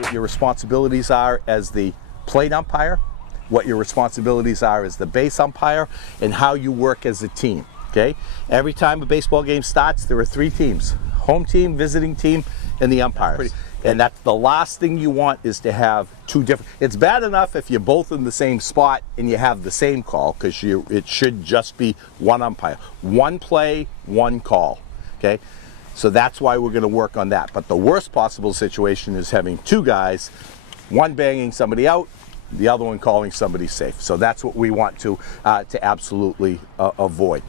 what your responsibilities are as the plate umpire, what your responsibilities are as the base umpire, and how you work as a team. Okay? Every time a baseball game starts, there are 3 teams: home team, visiting team, and the umpires. And that's the last thing you want, is to have 2 different. It's bad enough if you're both in the same spot and you have the same call, because it should just be 1 umpire, 1 play, 1 call. Okay? So that's why we're going to work on that. But the worst possible situation is having 2 guys, one banging somebody out, the other one calling somebody safe. So that's what we want to absolutely avoid.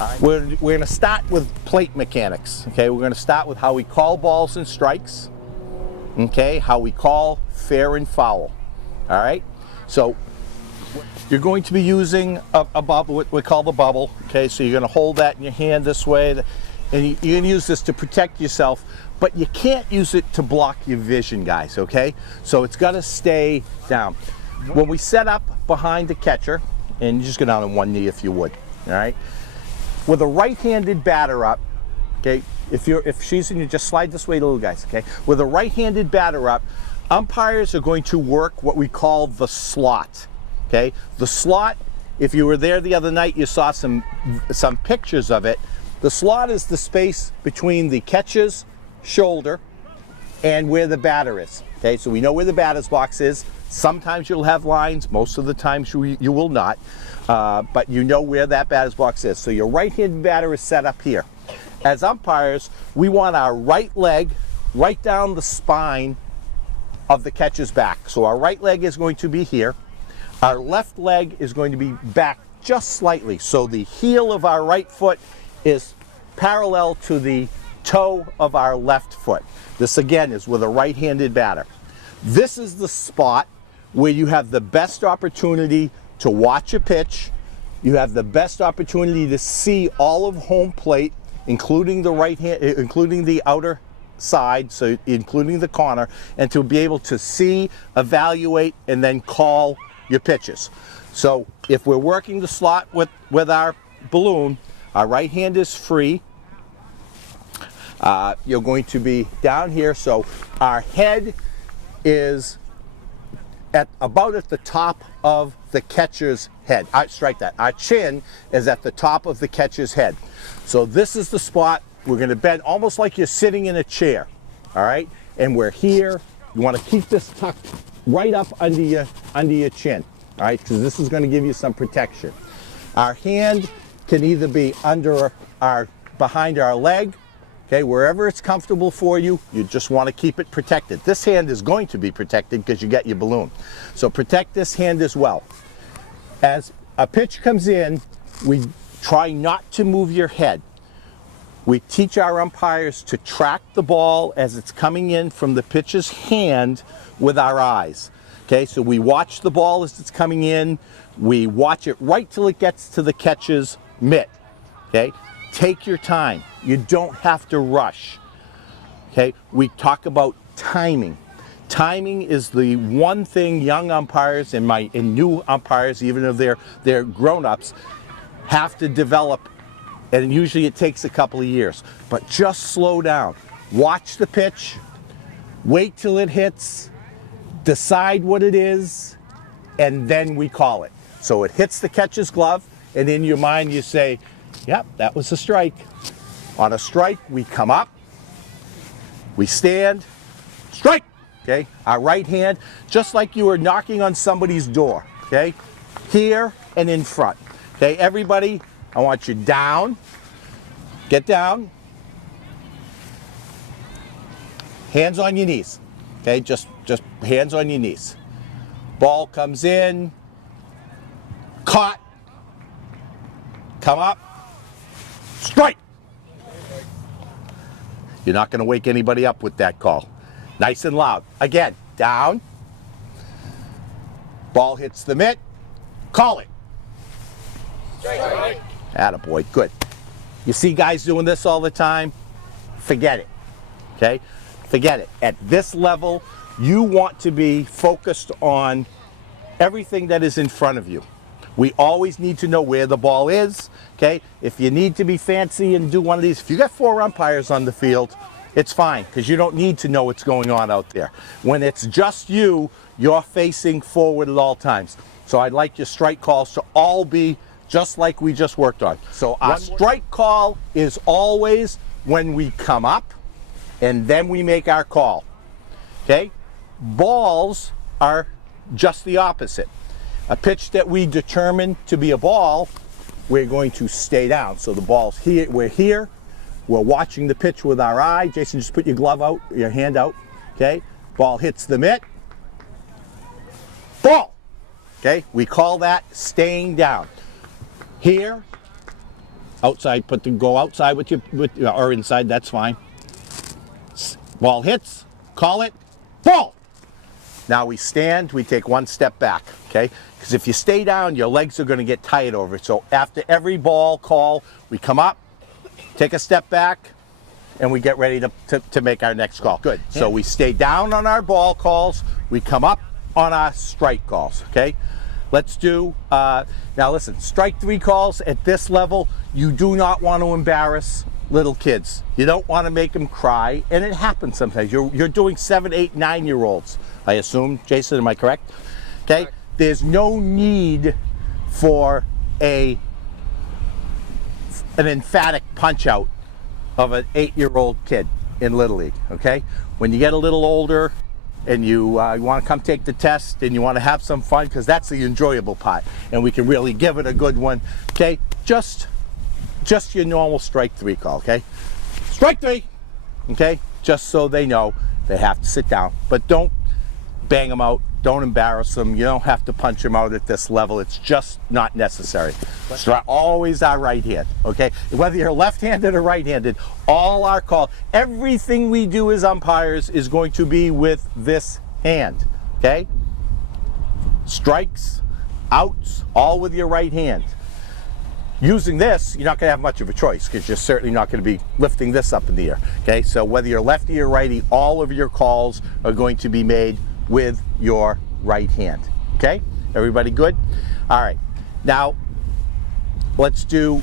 All right. We're going to start with plate mechanics. Okay, we're going to start with how we call balls and strikes. Okay, how we call fair and foul. All right. So you're going to be using a bubble, what we call the bubble. Okay, so you're going to hold that in your hand this way. And you're going to use this to protect yourself, but you can't use it to block your vision, guys, okay? So it's got to stay down. When we set up behind the catcher, and you just go down on 1 knee if you would, all right? With a right-handed batter up, okay, if she's in, you just slide this way, little guys, okay? With a right-handed batter up, umpires are going to work what we call the slot, okay? The slot, if you were there the other night, you saw some pictures of it. The slot is the space between the catcher's shoulder and where the batter is. Okay, so we know where the batter's box is. Sometimes you'll have lines, most of the times you will not, but you know where that batter's box is. So your right-handed batter is set up here. As umpires, we want our right leg right down the spine of the catcher's back. So our right leg is going to be here. Our left leg is going to be back just slightly. So the heel of our right foot is parallel to the toe of our left foot. This again is with a right-handed batter. This is the spot where you have the best opportunity to watch a pitch. You have the best opportunity to see all of home plate, including the right hand, including the outer side, so including the corner, and to be able to see, evaluate, and then call your pitches. So if we're working the slot with our balloon, our right hand is free. You're going to be down here, so our head is about at the top of the catcher's head. Strike that. Our chin is at the top of the catcher's head. So this is the spot we're going to bend, almost like you're sitting in a chair. All right, and we're here. You want to keep this tucked right up under your chin. All right, because this is going to give you some protection. Our hand can either be behind our leg, okay, wherever it's comfortable for you. You just want to keep it protected. This hand is going to be protected because you got your balloon. So protect this hand as well. As a pitch comes in, we try not to move your head. We teach our umpires to track the ball as it's coming in from the pitcher's hand with our eyes. Okay, so we watch the ball as it's coming in. We watch it right till it gets to the catcher's mitt. Okay, take your time. You don't have to rush. Okay, we talk about timing. Timing is the one thing young umpires and new umpires, even if they're grown-ups, have to develop, and usually it takes a couple of years. But just slow down. Watch the pitch. Wait till it hits. Decide what it is, and then we call it. So it hits the catcher's glove, and in your mind you say, yep, that was a strike. On a strike, we come up, we stand, strike, okay? Our right hand, just like you were knocking on somebody's door, okay? Here and in front, okay? Everybody, I want you down, get down, hands on your knees, okay? Just hands on your knees. Ball comes in, caught, come up, strike. You're not going to wake anybody up with that call. Nice and loud. Again, down. Ball hits the mitt. Call it. Strike. Attaboy, good. You see guys doing this all the time? Forget it. Okay? Forget it. At this level, you want to be focused on everything that is in front of you. We always need to know where the ball is, okay? If you need to be fancy and do one of these, if you got 4 umpires on the field, it's fine, because you don't need to know what's going on out there. When it's just you, you're facing forward at all times. So I'd like your strike calls to all be just like we just worked on. So our strike call is always when we come up and then we make our call. Okay? Balls are just the opposite. A pitch that we determine to be a ball, we're going to stay down. So the ball's here, we're watching the pitch with our eye. Jason, just put your glove out, your hand out. Okay? Ball hits the mitt. Ball! Okay? We call that staying down. Here, outside, go outside or inside, that's fine. Ball hits, call it, ball! Now we stand, we take one step back, okay? Because if you stay down, your legs are going to get tired over it. So after every ball call, we come up, take a step back, and we get ready to make our next call. Good. So we stay down on our ball calls, we come up on our strike calls, okay? Let's do, now listen, strike three calls at this level, you do not want to embarrass little kids. You don't want to make them cry, and it happens sometimes. You're doing 7, 8, 9-year-olds, I assume. Jason, am I correct? Okay, there's no need for an emphatic punch out of an 8-year-old kid in Little League, okay? When you get a little older, and you want to come take the test and you want to have some fun, because that's the enjoyable part, and we can really give it a good one, okay? Just your normal strike three call, okay? Strike three, okay? Just so they know they have to sit down, but don't bang them out, don't embarrass them. You don't have to punch them out at this level. It's just not necessary. Always our right hand, okay? Whether you're left-handed or right-handed, all our call, everything we do as umpires is going to be with this hand, okay? Strikes, outs, all with your right hand. Using this, you're not going to have much of a choice, because you're certainly not going to be lifting this up in the air, okay? So whether you're lefty or righty, all of your calls are going to be made with your right hand, okay? Everybody good? All right, now let's do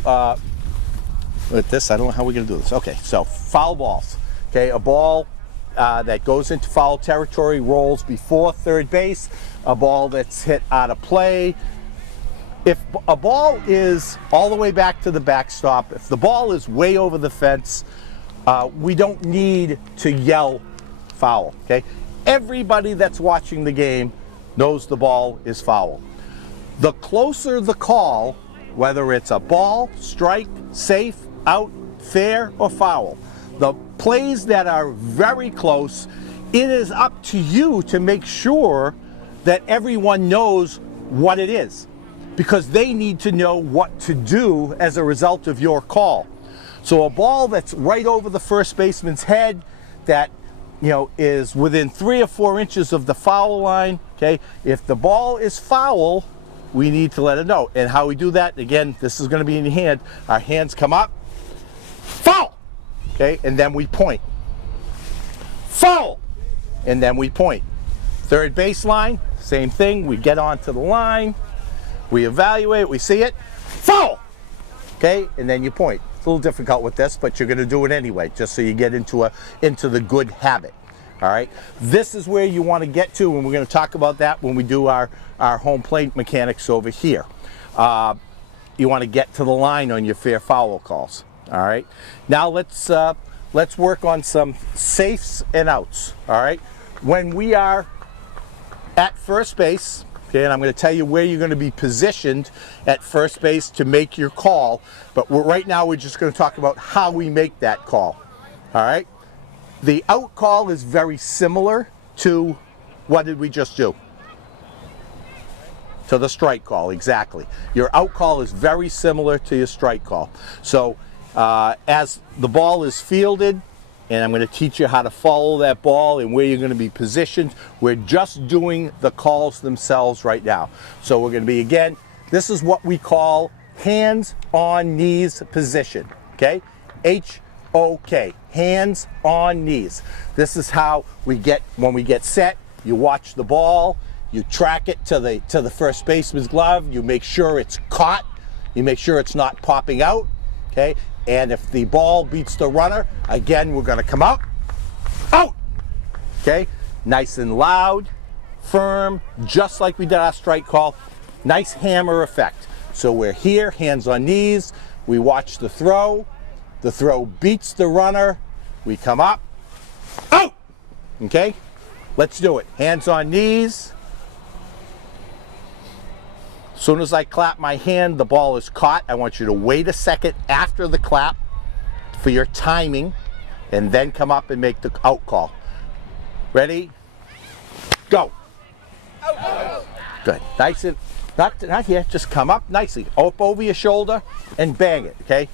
with this. I don't know how we're going to do this. Okay, so foul balls, okay? A ball that goes into foul territory rolls before third base, a ball that's hit out of play. If a ball is all the way back to the backstop, if the ball is way over the fence, we don't need to yell foul, okay? Everybody that's watching the game knows the ball is foul. The closer the call, whether it's a ball, strike, safe, out, fair, or foul, the plays that are very close, it is up to you to make sure that everyone knows what it is, because they need to know what to do as a result of your call. So a ball that's right over the first baseman's head, that is within 3 or 4 inches of the foul line, okay? If the ball is foul, we need to let it know. And how we do that, again, this is going to be in your hand. Our hands come up, foul, okay? And then we point. Foul, and then we point. Third baseline, same thing. We get onto the line, we evaluate, we see it, foul, okay? And then you point. It's a little difficult with this, but you're going to do it anyway, just so you get into the good habit. All right. This is where you want to get to, and we're going to talk about that when we do our home plate mechanics over here. You want to get to the line on your fair foul calls. All right. Now let's work on some safes and outs. All right. When we are at first base, okay, and I'm going to tell you where you're going to be positioned at first base to make your call, but right now we're just going to talk about how we make that call. All right? The out call is very similar to, what did we just do? To the strike call, exactly. Your out call is very similar to your strike call. So as the ball is fielded, and I'm going to teach you how to follow that ball and where you're going to be positioned. We're just doing the calls themselves right now. So we're going to be, again, this is what we call hands on knees position, okay? H-O-K, hands on knees. This is how we get, when we get set, you watch the ball, you track it to the first baseman's glove, you make sure it's caught, you make sure it's not popping out, okay? And if the ball beats the runner, again, we're going to come out, okay? Nice and loud, firm, just like we did our strike call. Nice hammer effect. So we're here, hands on knees, we watch the throw beats the runner, we come up, out, okay? Let's do it, hands on knees. As soon as I clap my hand, the ball is caught. I want you to wait a second after the clap for your timing, and then come up and make the out call. Ready? Go. Out. Good. Nice and not here. Just come up nicely, up over your shoulder, and bang it. Okay.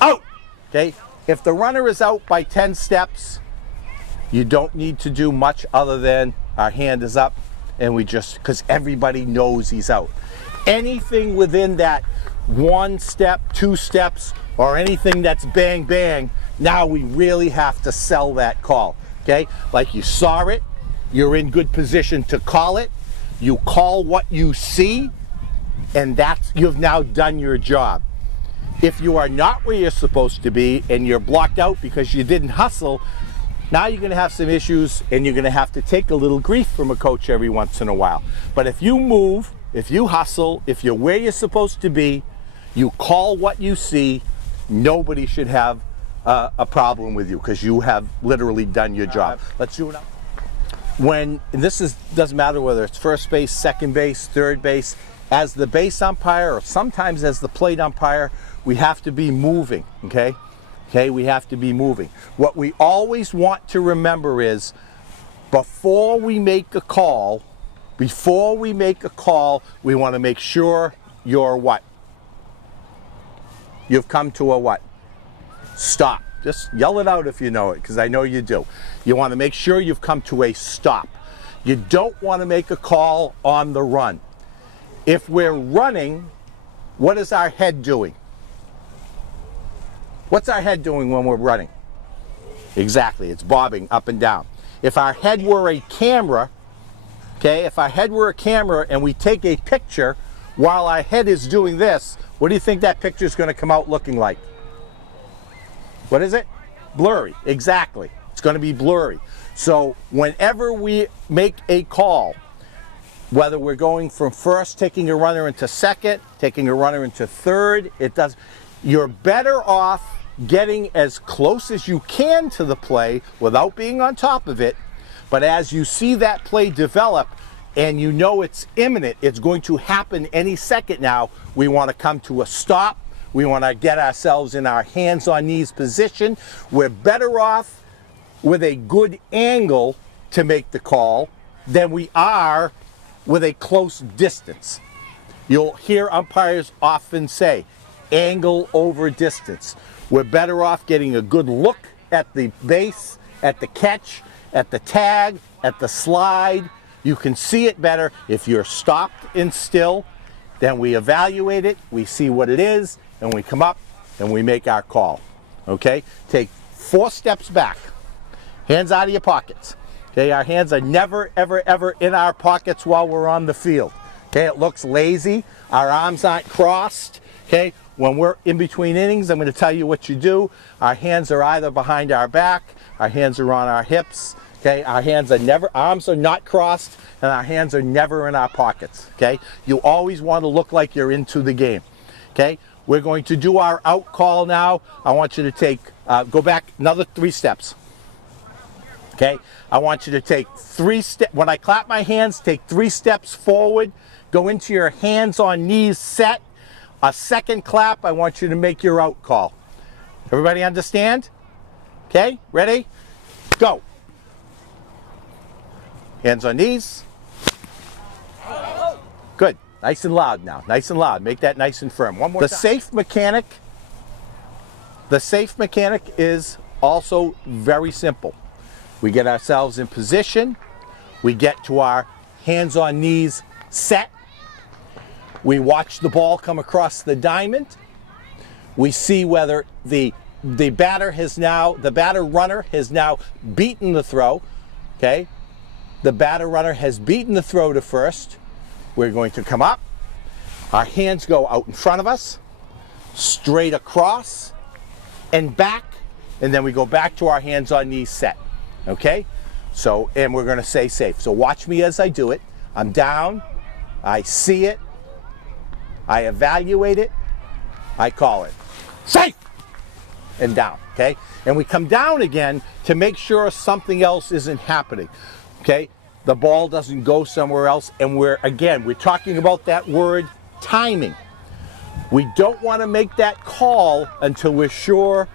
Out. Okay. If the runner is out by 10 steps, you don't need to do much other than our hand is up, and we just, because everybody knows he's out. Anything within that 1 step, 2 steps, or anything that's bang bang, now we really have to sell that call. Okay, like you saw it, you're in good position to call it, you call what you see, and you've now done your job. If you are not where you're supposed to be and you're blocked out because you didn't hustle, now you're going to have some issues, and you're going to have to take a little grief from a coach every once in a while. But if you move, if you hustle, if you're where you're supposed to be, you call what you see, nobody should have a problem with you, because you have literally done your job. Let's do it now. Doesn't matter whether it's first base, second base, third base, as the base umpire, or sometimes as the plate umpire, we have to be moving, okay? Okay, we have to be moving. What we always want to remember is, before we make a call, we want to make sure you're what? You've come to a what? Stop. Just yell it out if you know it, because I know you do. You want to make sure you've come to a stop. You don't want to make a call on the run. If we're running, what is our head doing? What's our head doing when we're running? Exactly, it's bobbing up and down. If our head were a camera, okay, and we take a picture while our head is doing this, what do you think that picture is going to come out looking like? What is it? Blurry. Exactly. It's going to be blurry. So whenever we make a call, whether we're going from first, taking a runner into second, taking a runner into third, you're better off getting as close as you can to the play without being on top of it. But as you see that play develop, and you know it's imminent, it's going to happen any second now, we want to come to a stop. We want to get ourselves in our hands on knees position. We're better off with a good angle to make the call than we are with a close distance. You'll hear umpires often say, angle over distance. We're better off getting a good look at the base, at the catch, at the tag, at the slide. You can see it better if you're stopped and still. Then we evaluate it, we see what it is, and we come up and we make our call. Okay? Take 4 steps back. Hands out of your pockets. Okay? Our hands are never, ever, ever in our pockets while we're on the field. Okay? It looks lazy. Our arms aren't crossed. Okay? When we're in between innings, I'm going to tell you what you do. Our hands are either behind our back, our hands are on our hips. Okay? Our arms are not crossed, and our hands are never in our pockets. Okay? You always want to look like you're into the game. Okay? We're going to do our out call now. I want you to go back another 3 steps. Okay? I want you to take 3 steps. When I clap my hands, take 3 steps forward. Go into your hands on knees set. A second clap, I want you to make your out call. Everybody understand? Okay? Ready? Go. Hands on knees. Good. Nice and loud now. Nice and loud. Make that nice and firm. One more time. The safe mechanic is also very simple. We get ourselves in position. We get to our hands on knees set. We watch the ball come across the diamond. We see whether the batter runner has now beaten the throw. Okay? The batter runner has beaten the throw to first. We're going to come up. Our hands go out in front of us, straight across, and back, and then we go back to our hands on knees set. Okay? So, and we're going to say safe. So watch me as I do it. I'm down, I see it, I evaluate it, I call it safe, and down, okay? And we come down again to make sure something else isn't happening, okay? The ball doesn't go somewhere else, and we're talking about that word timing. We don't want to make that call until we're sure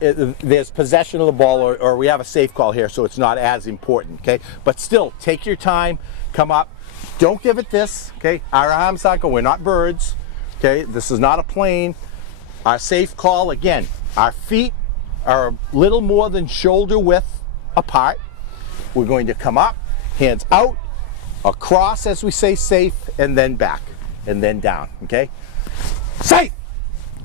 there's possession of the ball, or we have a safe call here, so it's not as important, okay? But still, take your time, come up. Don't give it this, okay? Our arms aren't going, we're not birds, okay? This is not a plane. Our safe call, again, our feet are a little more than shoulder width apart. We're going to come up, hands out, across as we say safe, and then back, and then down, okay? Safe!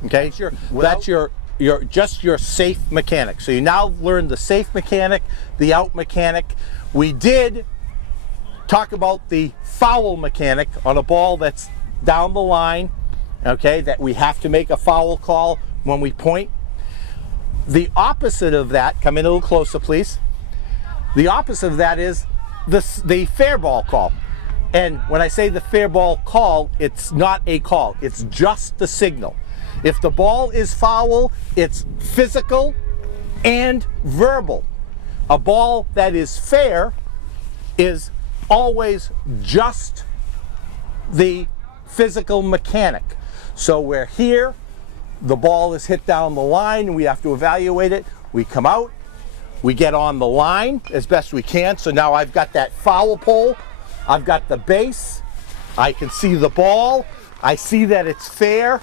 Okay, that's your safe mechanic. So you now learned the safe mechanic, the out mechanic. We did talk about the foul mechanic on a ball that's down the line, okay, that we have to make a foul call when we point. The opposite of that, come in a little closer please. The opposite of that is the fair ball call. And when I say the fair ball call, it's not a call, it's just the signal. If the ball is foul, it's physical and verbal. A ball that is fair is always just the physical mechanic. So we're here, the ball is hit down the line, and we have to evaluate it. We come out, we get on the line as best we can. So now I've got that foul pole, I've got the base, I can see the ball, I see that it's fair.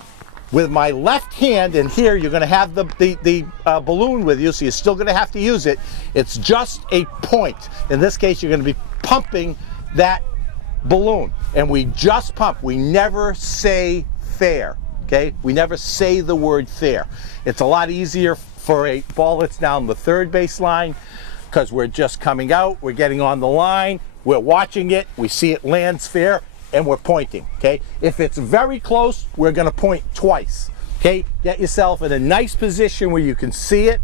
With my left hand, and here you're going to have the balloon with you, so you're still going to have to use it. It's just a point. In this case, you're going to be pumping that balloon, and we just pump. We never say fair, okay? We never say the word fair. It's a lot easier for a ball that's down the third baseline because we're just coming out, we're getting on the line, we're watching it, we see it lands fair, and we're pointing, okay? If it's very close, we're gonna point twice, okay? Get yourself in a nice position where you can see it,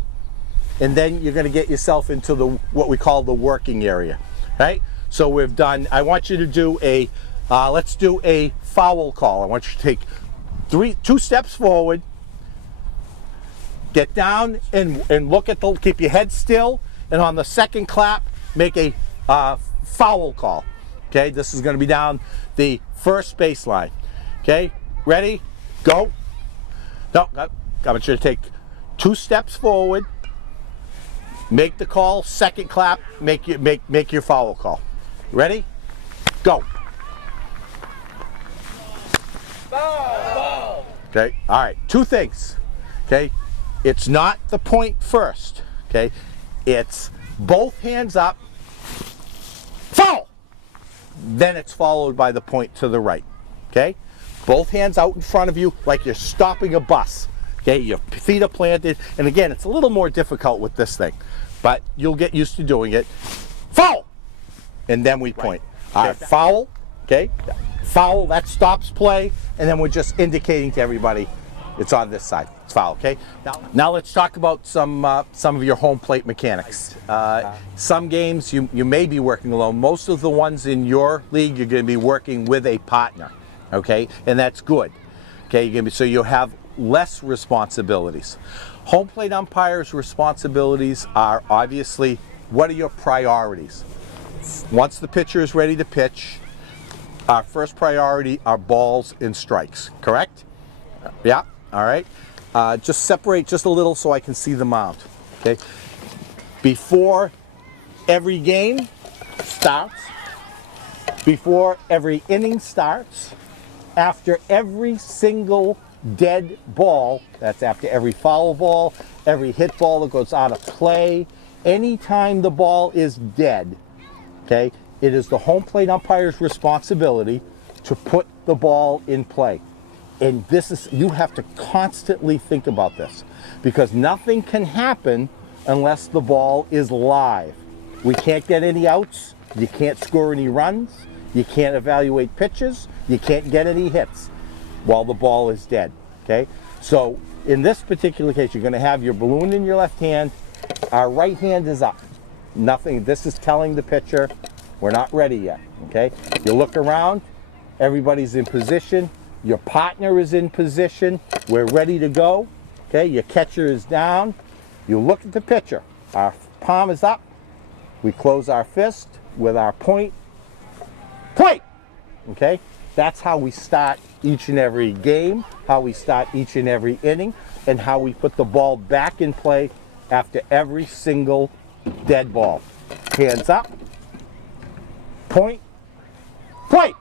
and then you're gonna get yourself into what we call the working area, right? So we've done, I want you to do let's do a foul call. I want you to take 2 steps forward, get down and look at keep your head still, and on the second clap, make a foul call. Okay, this is going to be down the first baseline. Okay, ready? Go. No, I want you to take 2 steps forward, make the call, second clap, make your foul call. Ready? Go. Ball. Okay, all right, 2 things. Okay, it's not the point first. Okay, it's both hands up, foul. Then it's followed by the point to the right, okay? Both hands out in front of you like you're stopping a bus, okay? Your feet are planted, and again, it's a little more difficult with this thing, but you'll get used to doing it. Foul! And then we point. All right, foul, okay? Foul, that stops play, and then we're just indicating to everybody it's on this side. It's foul, okay? Now let's talk about some of your home plate mechanics. Some games you may be working alone. Most of the ones in your league you're going to be working with a partner, okay? And that's good, okay? So you'll have less responsibilities. Home plate umpires' responsibilities are obviously, what are your priorities? Once the pitcher is ready to pitch, our first priority are balls and strikes, correct? Yeah, all right. Just separate just a little so I can see the mound, okay? Before every game starts, before every inning starts, after every single dead ball, that's after every foul ball, every hit ball that goes out of play, anytime the ball is dead, okay, it is the home plate umpire's responsibility to put the ball in play. And this is, you have to constantly think about this because nothing can happen unless the ball is live. We can't get any outs, you can't score any runs, you can't evaluate pitches, you can't get any hits while the ball is dead, okay? So in this particular case, you're gonna have your balloon in your left hand, our right hand is up, Nothing. This is telling the pitcher, we're not ready yet, okay? You look around, everybody's in position, your partner is in position, we're ready to go, okay? Your catcher is down, you look at the pitcher, our palm is up, we close our fist with our point, okay? That's how we start each and every game, how we start each and every inning, and how we put the ball back in play after every single dead ball. Hands up, point, okay?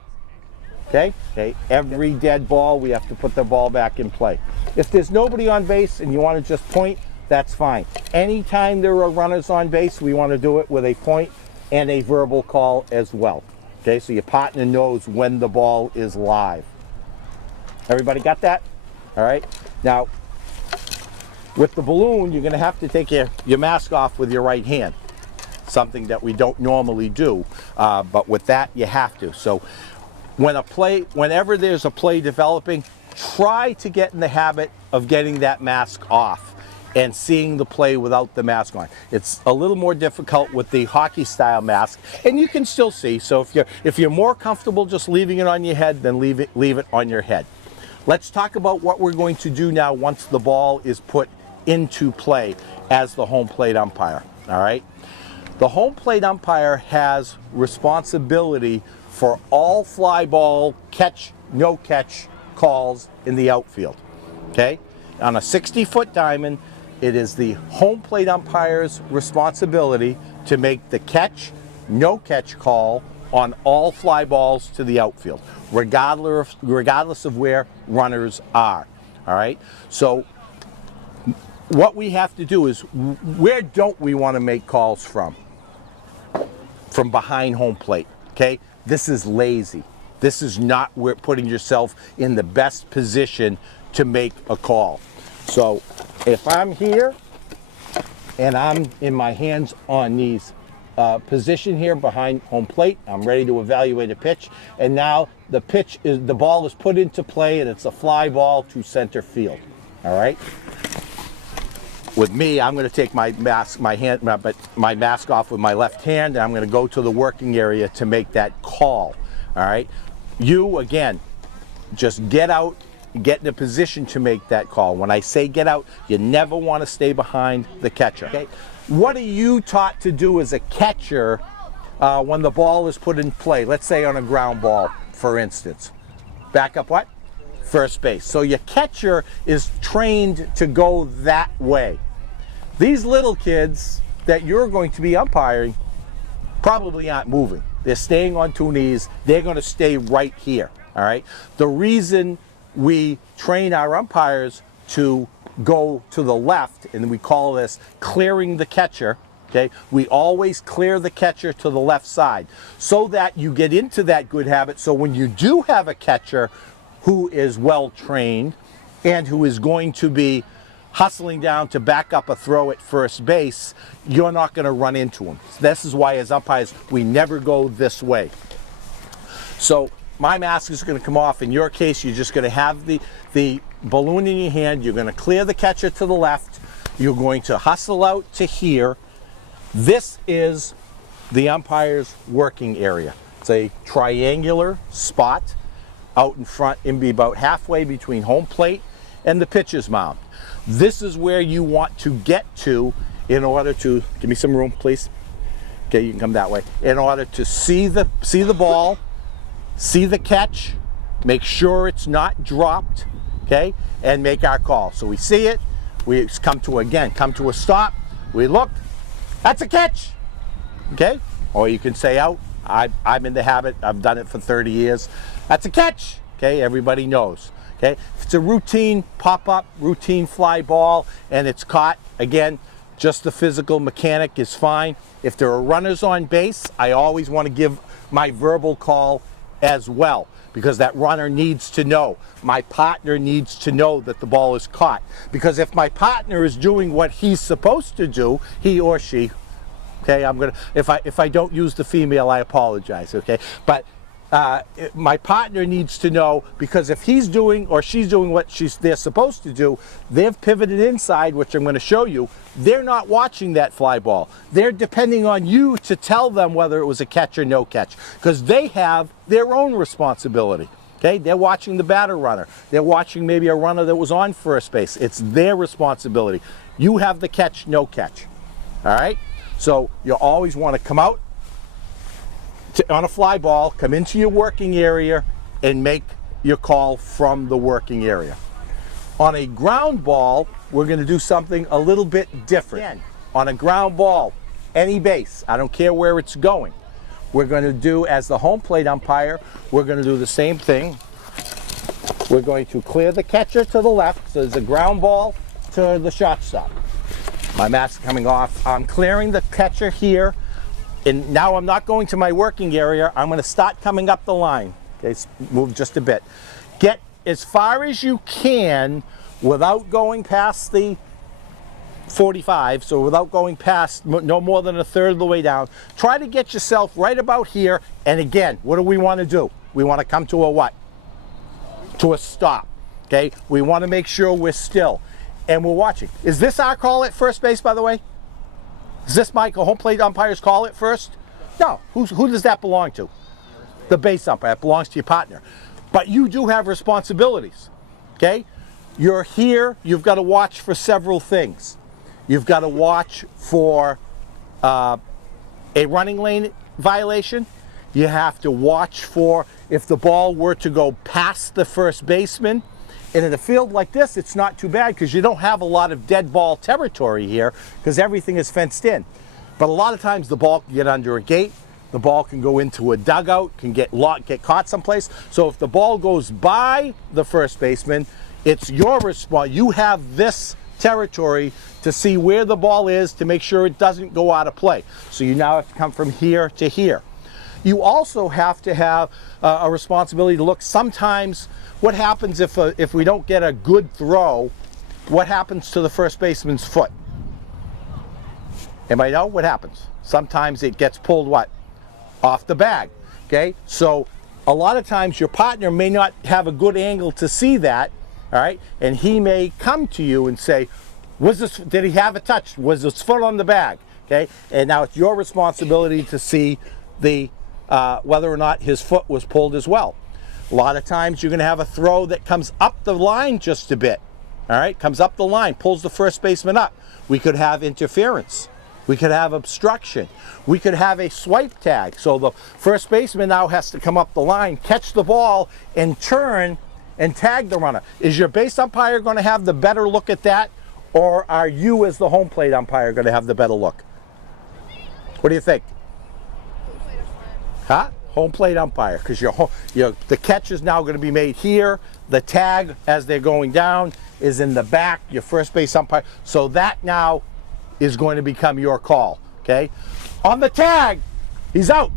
Every dead ball, we have to put the ball back in play. If there's nobody on base and you want to just point, that's fine. Anytime there are runners on base, we want to do it with a point and a verbal call as well. Okay, so your partner knows when the ball is live. Everybody got that? All right. Now, with the balloon, you're going to have to take your mask off with your right hand. Something that we don't normally do, but with that, you have to. So, whenever there's a play developing, try to get in the habit of getting that mask off and seeing the play without the mask on. It's a little more difficult with the hockey style mask, and you can still see. So if you're more comfortable just leaving it on your head, then leave it on your head. Let's talk about what we're going to do now once the ball is put into play as the home plate umpire. All right. The home plate umpire has responsibility for all fly ball catch, no catch calls in the outfield. Okay. On a 60-foot diamond, it is the home plate umpire's responsibility to make the catch, no catch call on all fly balls to the outfield, regardless of where runners are. All right. So what we have to do is, where don't we want to make calls from? From behind home plate. Okay. This is lazy. This is not where putting yourself in the best position to make a call. So if I'm here and I'm in my hands on knees position here behind home plate, I'm ready to evaluate a pitch, and now the ball is put into play and it's a fly ball to center field. All right. With me, I'm going to take my mask off with my left hand, and I'm going to go to the working area to make that call. All right. You again, just get out. Get in a position to make that call. When I say get out, you never want to stay behind the catcher. Okay? What are you taught to do as a catcher when the ball is put in play? Let's say on a ground ball, for instance. Back up what? First base. So your catcher is trained to go that way. These little kids that you're going to be umpiring probably aren't moving. They're staying on two knees. They're going to stay right here. All right? The reason we train our umpires to go to the left, and we call this clearing the catcher, okay? We always clear the catcher to the left side so that you get into that good habit. So when you do have a catcher who is well trained and who is going to be hustling down to back up a throw at first base, you're not going to run into him. This is why as umpires, we never go this way. So my mask is going to come off. In your case, you're just going to have the balloon in your hand. You're going to clear the catcher to the left. You're going to hustle out to here. This is the umpire's working area. It's a triangular spot out in front, and be about halfway between home plate and the pitcher's mound. This is where you want to get to in order to, give me some room, please. Okay, you can come that way. In order to see the ball, see the catch, make sure it's not dropped, okay, and make our call. So we see it, we come to a stop, we look, that's a catch, okay? Or you can say out, I'm in the habit, I've done it for 30 years, that's a catch, okay, everybody knows, okay? If it's a routine pop-up, routine fly ball, and it's caught, again, just the physical mechanic is fine. If there are runners on base, I always want to give my verbal call as well, because that runner needs to know, my partner needs to know that the ball is caught. Because if my partner is doing what he's supposed to do, he or she, okay, if I don't use the female, I apologize, okay, but my partner needs to know, because if he's doing or she's doing what they're supposed to do, they've pivoted inside, which I'm going to show you. They're not watching that fly ball. They're depending on you to tell them whether it was a catch or no catch, because they have their own responsibility. Okay, they're watching the batter runner. They're watching maybe a runner that was on first base. It's their responsibility. You have the catch, no catch. All right, so you always want to come out on a fly ball, come into your working area and make your call from the working area. On a ground ball, we're going to do something a little bit different. Again, on a ground ball, any base, I don't care where it's going, we're going to do, as the home plate umpire, we're going to do the same thing. We're going to clear the catcher to the left, so there's a ground ball to the shortstop. My mask coming off. I'm clearing the catcher here. And now I'm not going to my working area. I'm going to start coming up the line. Okay, move just a bit. Get as far as you can without going past the 45, so without going past no more than a third of the way down. Try to get yourself right about here. And again, what do we want to do? We want to come to a what? To a stop. Okay, we want to make sure we're still. And we're watching. Is this our call at first base, by the way? Is this my home plate umpire's call at first? No. Who does that belong to? The base umpire. It belongs to your partner. But you do have responsibilities. Okay? You're here. You've got to watch for several things. You've got to watch for a running lane violation. You have to watch for if the ball were to go past the first baseman. And in a field like this, it's not too bad because you don't have a lot of dead ball territory here because everything is fenced in. But a lot of times the ball can get under a gate, the ball can go into a dugout, can get caught someplace. So if the ball goes by the first baseman, it's your response. You have this territory to see where the ball is to make sure it doesn't go out of play. So you now have to come from here to here. You also have to have a responsibility to look. Sometimes what happens if we don't get a good throw, what happens to the first baseman's foot? Anybody know what happens? Sometimes it gets pulled what? Off the bag. Okay, so a lot of times your partner may not have a good angle to see that, all right, and he may come to you and say, did he have a touch? Was his foot on the bag? Okay, and now it's your responsibility to see whether or not his foot was pulled as well. A lot of times you're going to have a throw that comes up the line just a bit, all right, comes up the line, pulls the first baseman up. We could have interference. We could have obstruction. We could have a swipe tag. So the first baseman now has to come up the line, catch the ball, and turn and tag the runner. Is your base umpire going to have the better look at that, or are you as the home plate umpire going to have the better look? What do you think? Huh? Home plate umpire, because the catch is now going to be made here. The tag, as they're going down, is in the back. Your first base umpire. So that now is going to become your call. Okay. On the tag, he's out.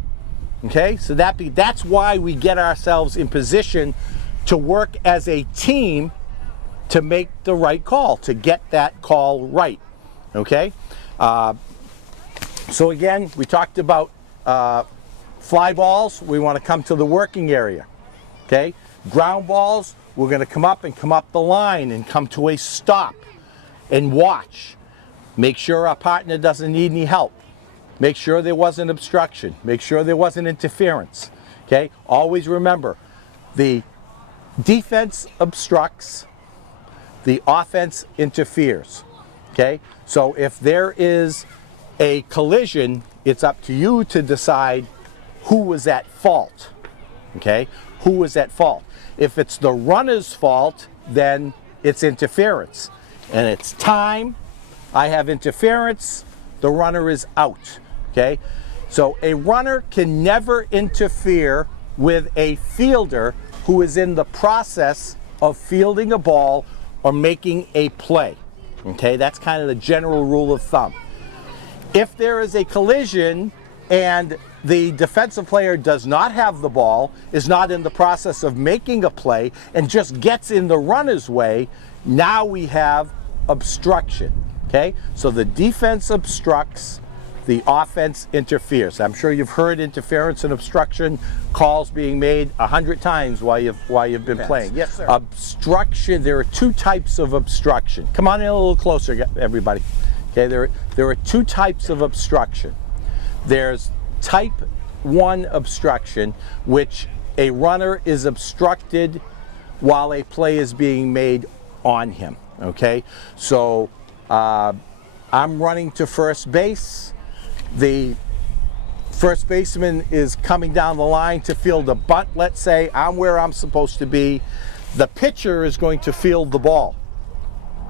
Okay. So that's why we get ourselves in position to work as a team to make the right call, to get that call right. Okay. So again, we talked about fly balls. We want to come to the working area. Okay. Ground balls, we're going to come up the line and come to a stop and watch. Make sure our partner doesn't need any help. Make sure there wasn't obstruction. Make sure there wasn't interference. Okay? Always remember, the defense obstructs, the offense interferes. Okay? So if there is a collision, it's up to you to decide who was at fault. Okay? Who was at fault? If it's the runner's fault, then it's interference. And it's time. I have interference, the runner is out. Okay? So a runner can never interfere with a fielder who is in the process of fielding a ball or making a play. Okay? That's kind of the general rule of thumb. If there is a collision and the defensive player does not have the ball, is not in the process of making a play, and just gets in the runner's way, now we have obstruction. Okay? So the defense obstructs, the offense interferes. I'm sure you've heard interference and obstruction calls being made 100 times while you've been playing. Yes, sir. Obstruction, there are two types of obstruction. Come on in a little closer, everybody. Okay, there are two types of obstruction. There's type 1 obstruction, which a runner is obstructed while a play is being made on him. Okay, so I'm running to first base. The first baseman is coming down the line to field a bunt. Let's say I'm where I'm supposed to be. The pitcher is going to field the ball.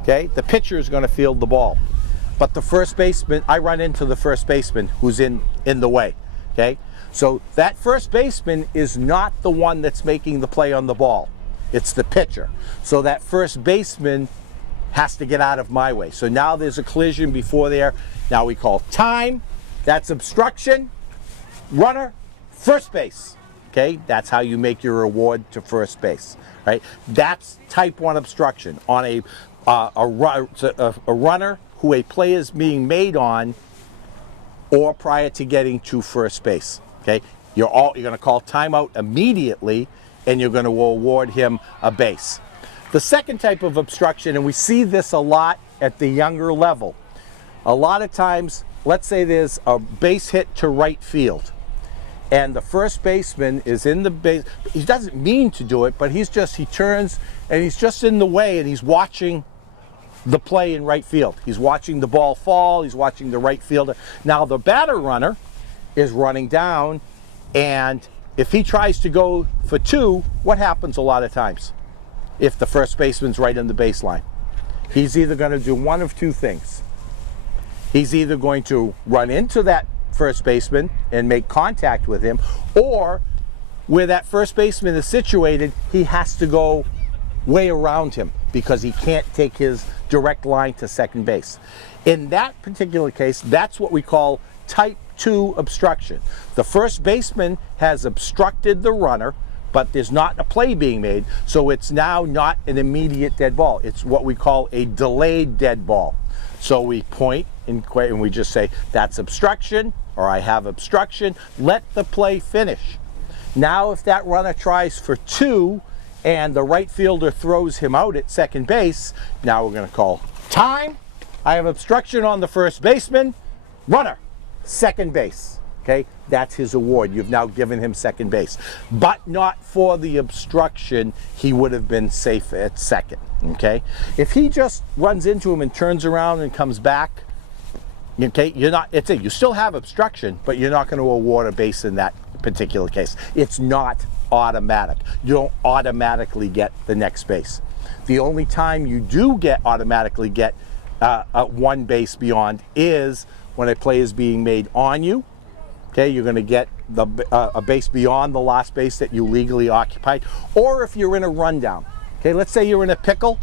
Okay, the pitcher is going to field the ball. But the first baseman, I run into the first baseman who's in the way. Okay, so that first baseman is not the one that's making the play on the ball. It's the pitcher. So that first baseman has to get out of my way. So now there's a collision before there. Now we call time. That's obstruction. Runner, first base. Okay, that's how you make your award to first base, right? That's type 1 obstruction on a runner who a play is being made on or prior to getting to first base. Okay, you're going to call timeout immediately, and you're going to award him a base. The second type of obstruction, and we see this a lot at the younger level, a lot of times, let's say there's a base hit to right field, and the first baseman is in the base. He doesn't mean to do it, but he turns and he's just in the way, and he's watching the play in right field. He's watching the ball fall, he's watching the right fielder. Now the batter runner is running down, and if he tries to go for 2, what happens a lot of times? If the first baseman's right on the baseline, he's either going to do one of 2 things. He's either going to run into that first baseman and make contact with him, or where that first baseman is situated, he has to go way around him because he can't take his direct line to second base. In that particular case, that's what we call type 2 obstruction. The first baseman has obstructed the runner, but there's not a play being made, so it's now not an immediate dead ball. It's what we call a delayed dead ball. So we point and we just say, that's obstruction, or I have obstruction. Let the play finish. Now if that runner tries for 2 and the right fielder throws him out at second base, now we're going to call time. I have obstruction on the first baseman. Runner, second base. Okay, that's his award. You've now given him second base. But not for the obstruction, he would have been safe at second. Okay, if he just runs into him and turns around and comes back, okay, you still have obstruction, but you're not going to award a base in that particular case. It's not automatic. You don't automatically get the next base. The only time you do automatically get one base beyond is when a play is being made on you. Okay, you're going to get a base beyond the last base that you legally occupied, or if you're in a rundown. Okay, let's say you're in a pickle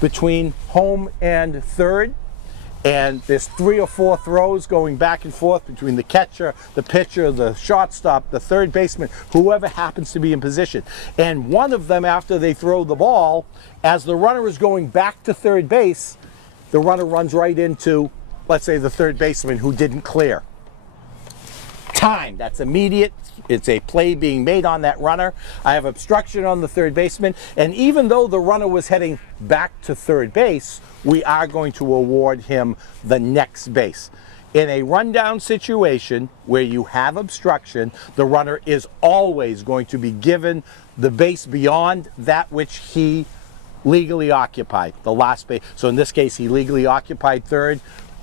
between home and third, and there's 3 or 4 throws going back and forth between the catcher, the pitcher, the shortstop, the third baseman, whoever happens to be in position. And one of them, after they throw the ball, as the runner is going back to third base, the runner runs right into, let's say, the third baseman who didn't clear. Time, that's immediate. It's a play being made on that runner. I have obstruction on the third baseman, and even though the runner was heading back to third base, we are going to award him the next base. In a rundown situation where you have obstruction, the runner is always going to be given the base beyond that which he legally occupied, the last base. So in this case, he legally occupied third.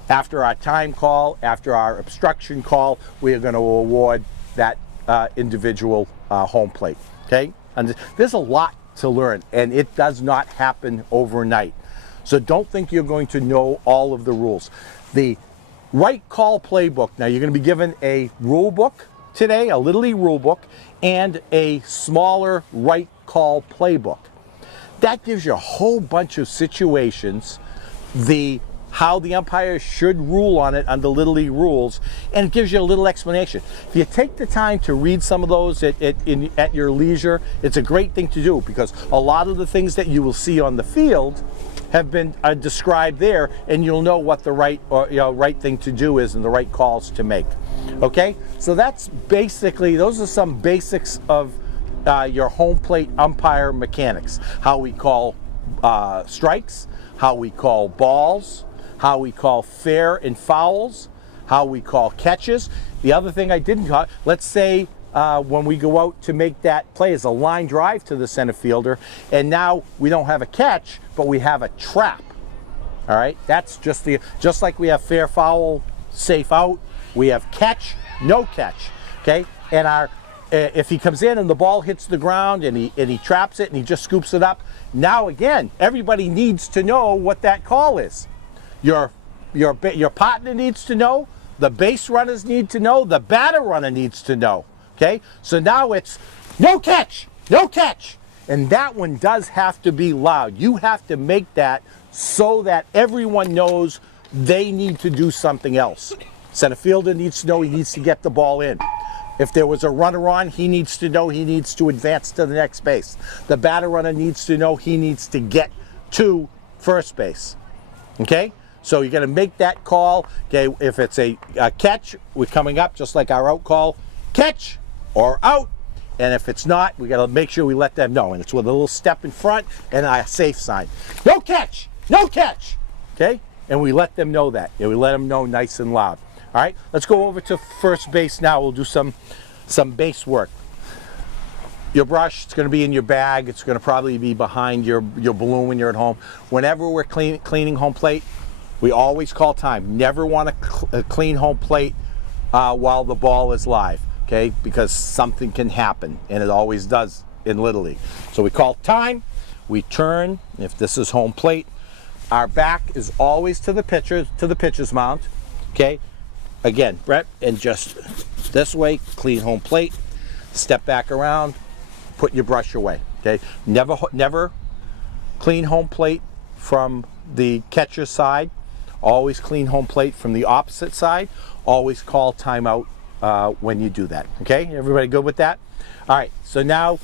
After our time call, after our obstruction call, we are going to award that individual home plate. Okay? And there's a lot to learn, and it does not happen overnight. So don't think you're going to know all of the rules. The right call playbook, now you're going to be given a rule book today, a Little League rule book, and a smaller right call playbook. That gives you a whole bunch of situations. The how the umpire should rule on it under Little League rules, and it gives you a little explanation. If you take the time to read some of those at your leisure, it's a great thing to do, because a lot of the things that you will see on the field have been described there, and you'll know what the right thing to do is and the right calls to make. Okay, so that's basically, those are some basics of your home plate umpire mechanics. How we call strikes, how we call balls, how we call fair and fouls, how we call catches. The other thing I didn't talk, let's say when we go out to make that play as a line drive to the center fielder, and now we don't have a catch, but we have a trap. All right, that's just like we have fair, foul, safe out, we have catch, no catch. Okay, and if he comes in and the ball hits the ground and he traps it and he just scoops it up, now again, everybody needs to know what that call is. Your partner needs to know, the base runners need to know, the batter runner needs to know. Okay, so now it's no catch, no catch. And that one does have to be loud. You have to make that so that everyone knows they need to do something else. Center fielder needs to know he needs to get the ball in. If there was a runner on, he needs to know he needs to advance to the next base. The batter runner needs to know he needs to get to first base. Okay? So you're going to make that call. Okay, if it's a catch, we're coming up just like our out call, catch or out. And if it's not, we got to make sure we let them know. And it's with a little step in front and a safe sign. No catch, no catch. Okay, and we let them know that. Yeah, we let them know nice and loud. All right, let's go over to first base now. We'll do some base work. Your brush, it's going to be in your bag. It's going to probably be behind your balloon when you're at home. Whenever we're cleaning home plate, we always call time. Never want to clean home plate while the ball is live, okay? Because something can happen, and it always does in Little League. So we call time, we turn, if this is home plate, our back is always to the pitcher, to the pitcher's mound, okay? Again, Brett, and just this way, clean home plate, step back around, put your brush away, okay? Never clean home plate from the catcher's side. Always clean home plate from the opposite side. Always call timeout when you do that. Okay, everybody good with that? All right, so now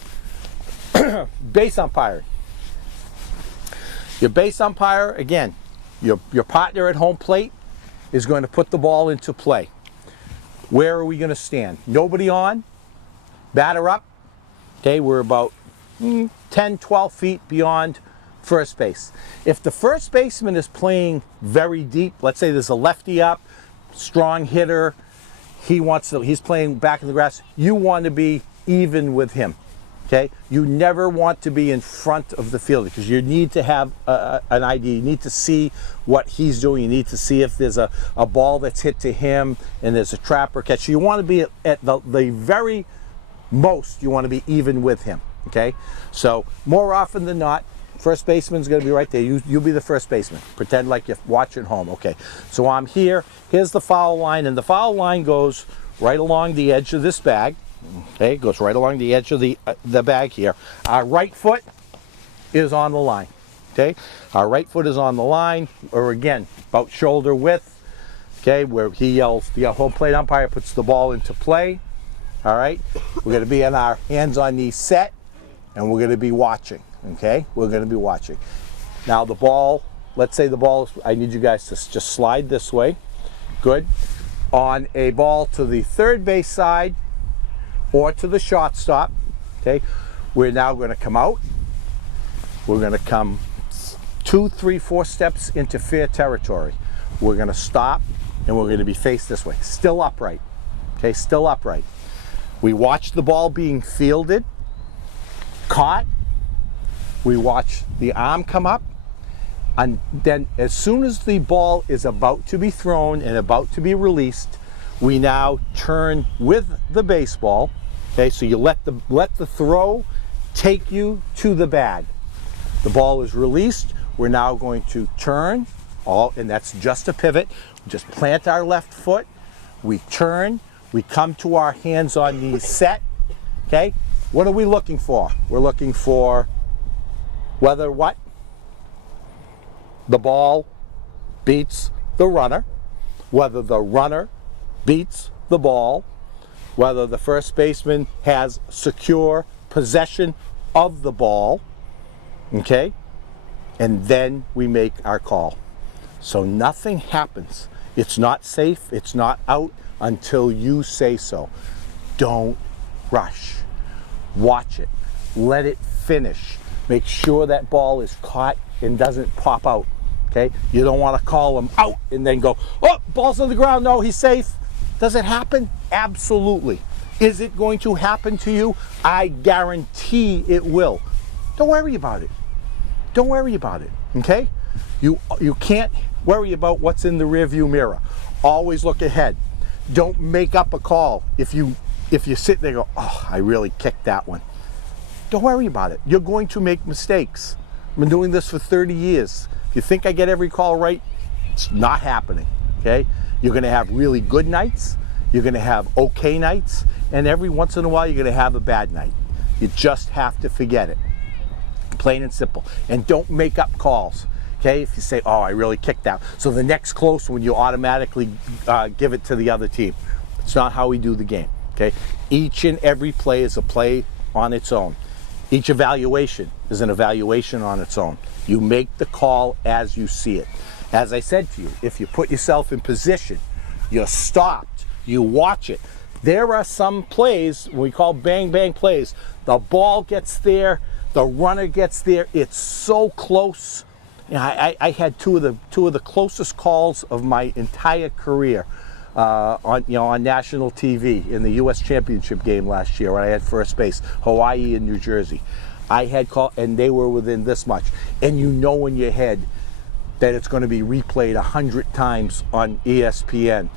base umpire. Your base umpire, again, your partner at home plate is going to put the ball into play. Where are we going to stand? Nobody on, batter up. Okay, we're about 10, 12 feet beyond first base. If the first baseman is playing very deep, let's say there's a lefty up, strong hitter, he's playing back in the grass, you want to be even with him. Okay, you never want to be in front of the fielder, because you need to have an idea. You need to see what he's doing. You need to see if there's a ball that's hit to him and there's a trap or catch. You want to be at the very most, you want to be even with him. Okay, so more often than not, first baseman's going to be right there. You'll be the first baseman. Pretend like you're watching home. Okay, so I'm here. Here's the foul line, and the foul line goes right along the edge of this bag. Okay, it goes right along the edge of the bag here. Our right foot is on the line. Okay, our right foot is on the line, or again, about shoulder width. Okay, where he yells, the home plate umpire puts the ball into play. All right, we're going to be on our hands on knees set, and we're going to be watching. Okay, we're going to be watching. Now the ball, let's say the ball, I need you guys to just slide this way. Good. On a ball to the third base side or to the shortstop, okay, we're now going to come out. We're going to come 2, 3, 4 steps into fair territory. We're going to stop, and we're going to be faced this way, still upright. Okay, still upright. We watch the ball being fielded, caught. We watch the arm come up, and then as soon as the ball is about to be thrown and about to be released, we now turn with the baseball. Okay, so you let the throw take you to the bag. The ball is released. We're now going to turn, and that's just a pivot. We just plant our left foot. We turn. We come to our hands on knees set. Okay, what are we looking for? We're looking for whether what? The ball beats the runner, whether the runner beats the ball, whether the first baseman has secure possession of the ball, okay? And then we make our call. So nothing happens. It's not safe, it's not out until you say so. Don't rush. Watch it. Let it finish. Make sure that ball is caught and doesn't pop out, okay? You don't want to call him out and then go, oh, ball's on the ground, no, he's safe. Does it happen? Absolutely. Is it going to happen to you? I guarantee it will. Don't worry about it. Don't worry about it, okay? You can't worry about what's in the rearview mirror. Always look ahead. Don't make up a call if you sit there and go, oh, I really kicked that one. Don't worry about it. You're going to make mistakes. I've been doing this for 30 years. If you think I get every call right, it's not happening, okay? You're gonna have really good nights, you're gonna have okay nights, and every once in a while you're gonna have a bad night. You just have to forget it. Plain and simple. And don't make up calls, okay? If you say, oh, I really kicked that. So the next close one, you automatically give it to the other team. It's not how we do the game, okay? Each and every play is a play on its own. Each evaluation is an evaluation on its own. You make the call as you see it. As I said to you, if you put yourself in position, you're stopped, you watch it. There are some plays we call bang bang plays. The ball gets there, the runner gets there. It's so close. You know, I had two of the closest calls of my entire career on national TV in the U.S. Championship game last year when I had first base, Hawaii and New Jersey. I had called, and they were within this much. And you know in your head that it's going to be replayed 100 times on ESPN,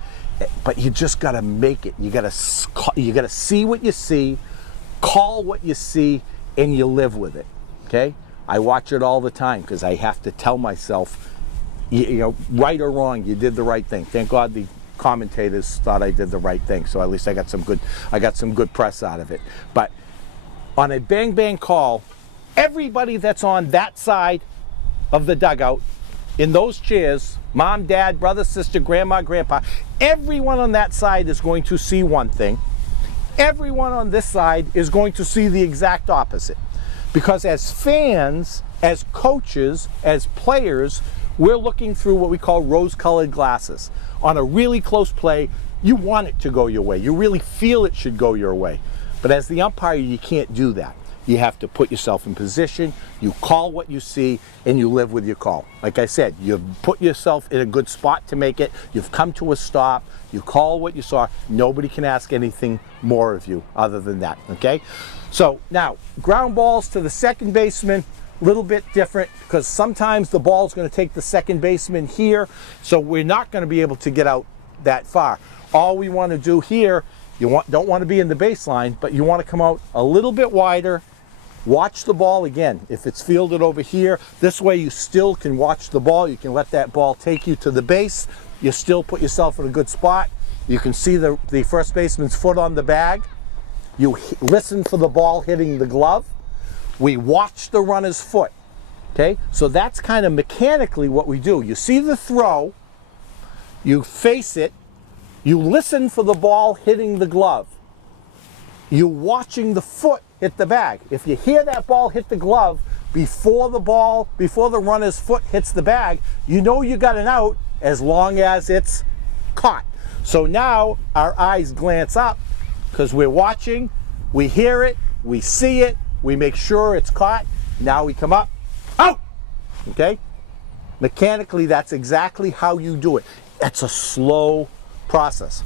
but you just got to make it. You got to see what you see, call what you see, and you live with it. Okay? I watch it all the time because I have to tell myself, you know, right or wrong, you did the right thing. Thank God the commentators thought I did the right thing, so at least I got some good press out of it. But on a bang bang call, everybody that's on that side of the dugout, in those chairs, mom, dad, brother, sister, grandma, grandpa, everyone on that side is going to see one thing. Everyone on this side is going to see the exact opposite. Because as fans, as coaches, as players, we're looking through what we call rose-colored glasses. On a really close play, you want it to go your way. You really feel it should go your way. But as the umpire, you can't do that. You have to put yourself in position, you call what you see, and you live with your call. Like I said, you've put yourself in a good spot to make it, you've come to a stop, you call what you saw, nobody can ask anything more of you other than that, okay? So now, ground balls to the second baseman, a little bit different because sometimes the ball is going to take the second baseman here, so we're not going to be able to get out that far. All we want to do here, don't want to be in the baseline, but you want to come out a little bit wider. Watch the ball again. If it's fielded over here, this way you still can watch the ball. You can let that ball take you to the base. You still put yourself in a good spot. You can see the first baseman's foot on the bag. You listen for the ball hitting the glove. We watch the runner's foot. Okay, so that's kind of mechanically what we do. You see the throw, you face it, you listen for the ball hitting the glove. You're watching the foot hit the bag. If you hear that ball hit the glove before the runner's foot hits the bag, you know you got an out as long as it's caught. So now our eyes glance up because we're watching, we hear it, we see it, we make sure it's caught. Now we come up, out, okay? Mechanically, that's exactly how you do it. That's a slow process.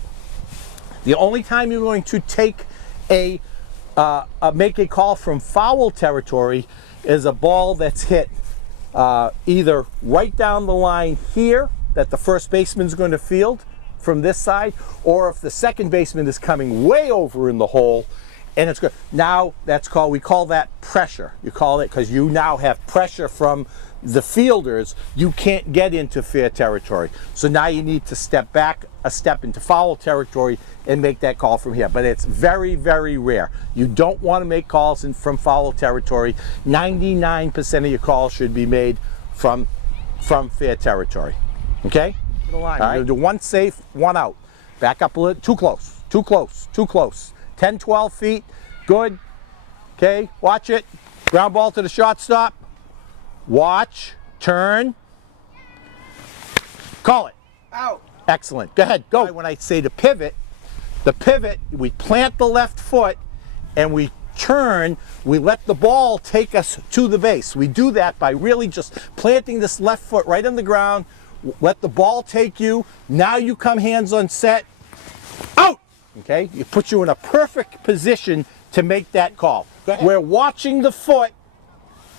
The only time you're going to take make a call from foul territory is a ball that's hit either right down the line here that the first baseman's going to field from this side, or if the second baseman is coming way over in the hole and it's good. Now we call that pressure. You call it because you now have pressure from the fielders. You can't get into fair territory. So now you need to step back a step into foul territory and make that call from here. But it's very, very rare. You don't want to make calls from foul territory. 99% of your calls should be made from fair territory. Okay? To the line. All right. You're gonna do one safe, one out. Back up a little, too close, too close, too close. 10, 12 feet, good. Okay, watch it. Ground ball to the shortstop. Watch, turn. Call it. Out. Excellent. Go ahead, go. When I say the pivot, we plant the left foot and we turn, we let the ball take us to the base. We do that by really just planting this left foot right on the ground, let the ball take you. Now you come hands on set, out. Okay, it puts you in a perfect position to make that call. We're watching the foot,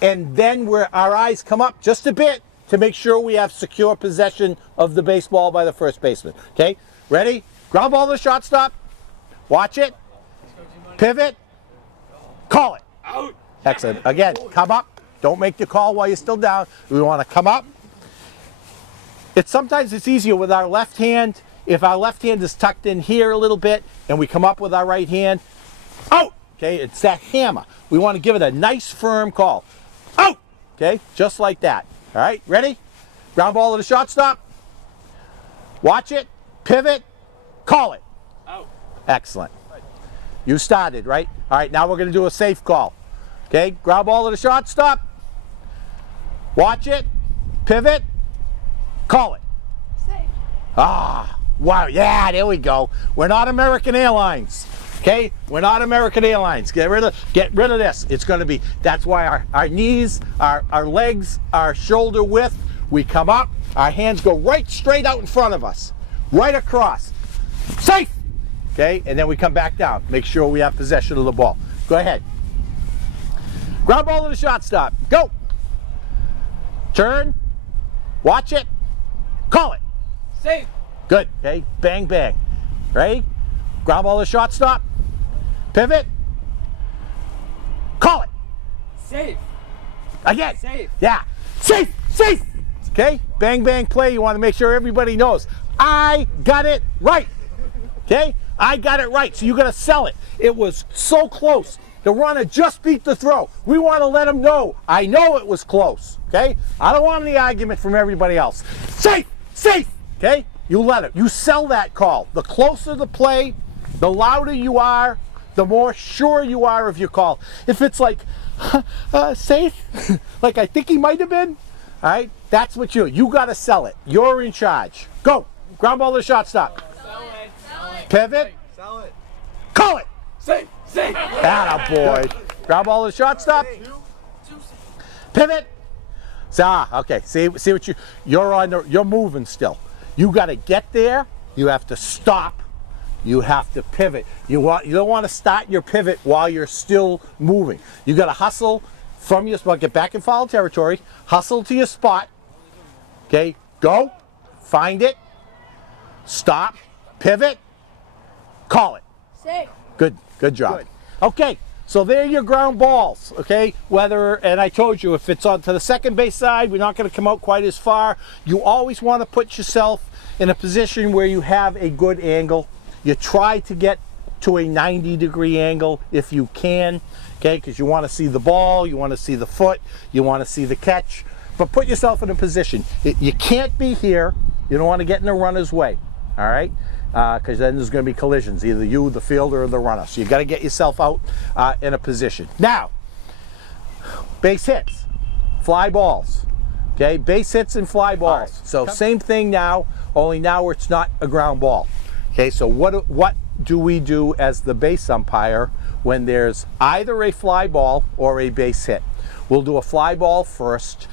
and then our eyes come up just a bit to make sure we have secure possession of the baseball by the first baseman. Okay, ready? Ground ball to the shortstop. Watch it. Pivot. Call it. Out. Excellent. Again, come up. Don't make the call while you're still down. We want to come up. Sometimes it's easier with our left hand. If our left hand is tucked in here a little bit and we come up with our right hand, out. Okay, it's that hammer. We want to give it a nice firm call. Out. Okay, just like that. All right, ready? Ground ball to the shortstop. Watch it. Pivot. Call it. Out. Excellent. You started, right? All right, now we're going to do a safe call. Okay, ground ball to the shortstop. Watch it. Pivot. Call it. Safe. Ah, wow, yeah, there we go. We're not American Airlines. Okay, we're not American Airlines. Get rid of this. It's going to be, that's why our knees, our legs, our shoulder width, we come up, our hands go right straight out in front of us, right across. Safe. Okay, and then we come back down. Make sure we have possession of the ball. Go ahead. Ground ball to the shortstop. Go. Turn. Watch it. Call it. Safe. Good. Okay, bang, bang. Ready? Ground ball to the shortstop. Pivot. Call it. Safe. Again. Safe. Yeah. Safe. Safe. Okay, bang, bang play. You want to make sure everybody knows. I got it right. Okay? I got it right, so you got to sell it. It was so close. The runner just beat the throw. We want to let them know. I know it was close. Okay? I don't want any argument from everybody else. Safe, safe. Okay? You let it. You sell that call. The closer the play, the louder you are, the more sure you are of your call. If it's like safe, like I think he might have been, all right? That's what you got to sell it. You're in charge. Go. Ground ball to the shortstop. Pivot. Sell it. Call it. Safe. Safe. Attaboy. Ground ball to the shortstop. Pivot. Okay. See what you're moving still. You got to get there. You have to stop. You have to pivot. You don't want to start your pivot while you're still moving. You got to hustle from your spot. Get back in foul territory. Hustle to your spot. Okay. Go. Find it. Stop. Pivot. Call it. Safe. Good job. Good. Okay, so there are your ground balls, okay? And I told you, if it's on to the second base side, we're not going to come out quite as far. You always want to put yourself in a position where you have a good angle. You try to get to a 90-degree angle if you can, okay? Because you want to see the ball, you want to see the foot, you want to see the catch. But put yourself in a position. You can't be here. You don't want to get in the runner's way, all right? Because then there's going to be collisions, either you, the fielder, or the runner. So you got to get yourself out in a position. Now, base hits, fly balls. Okay, base hits and fly balls. Right. So same thing now, only now it's not a ground ball. Okay, so what do we do as the base umpire when there's either a fly ball or a base hit? We'll do a fly ball first.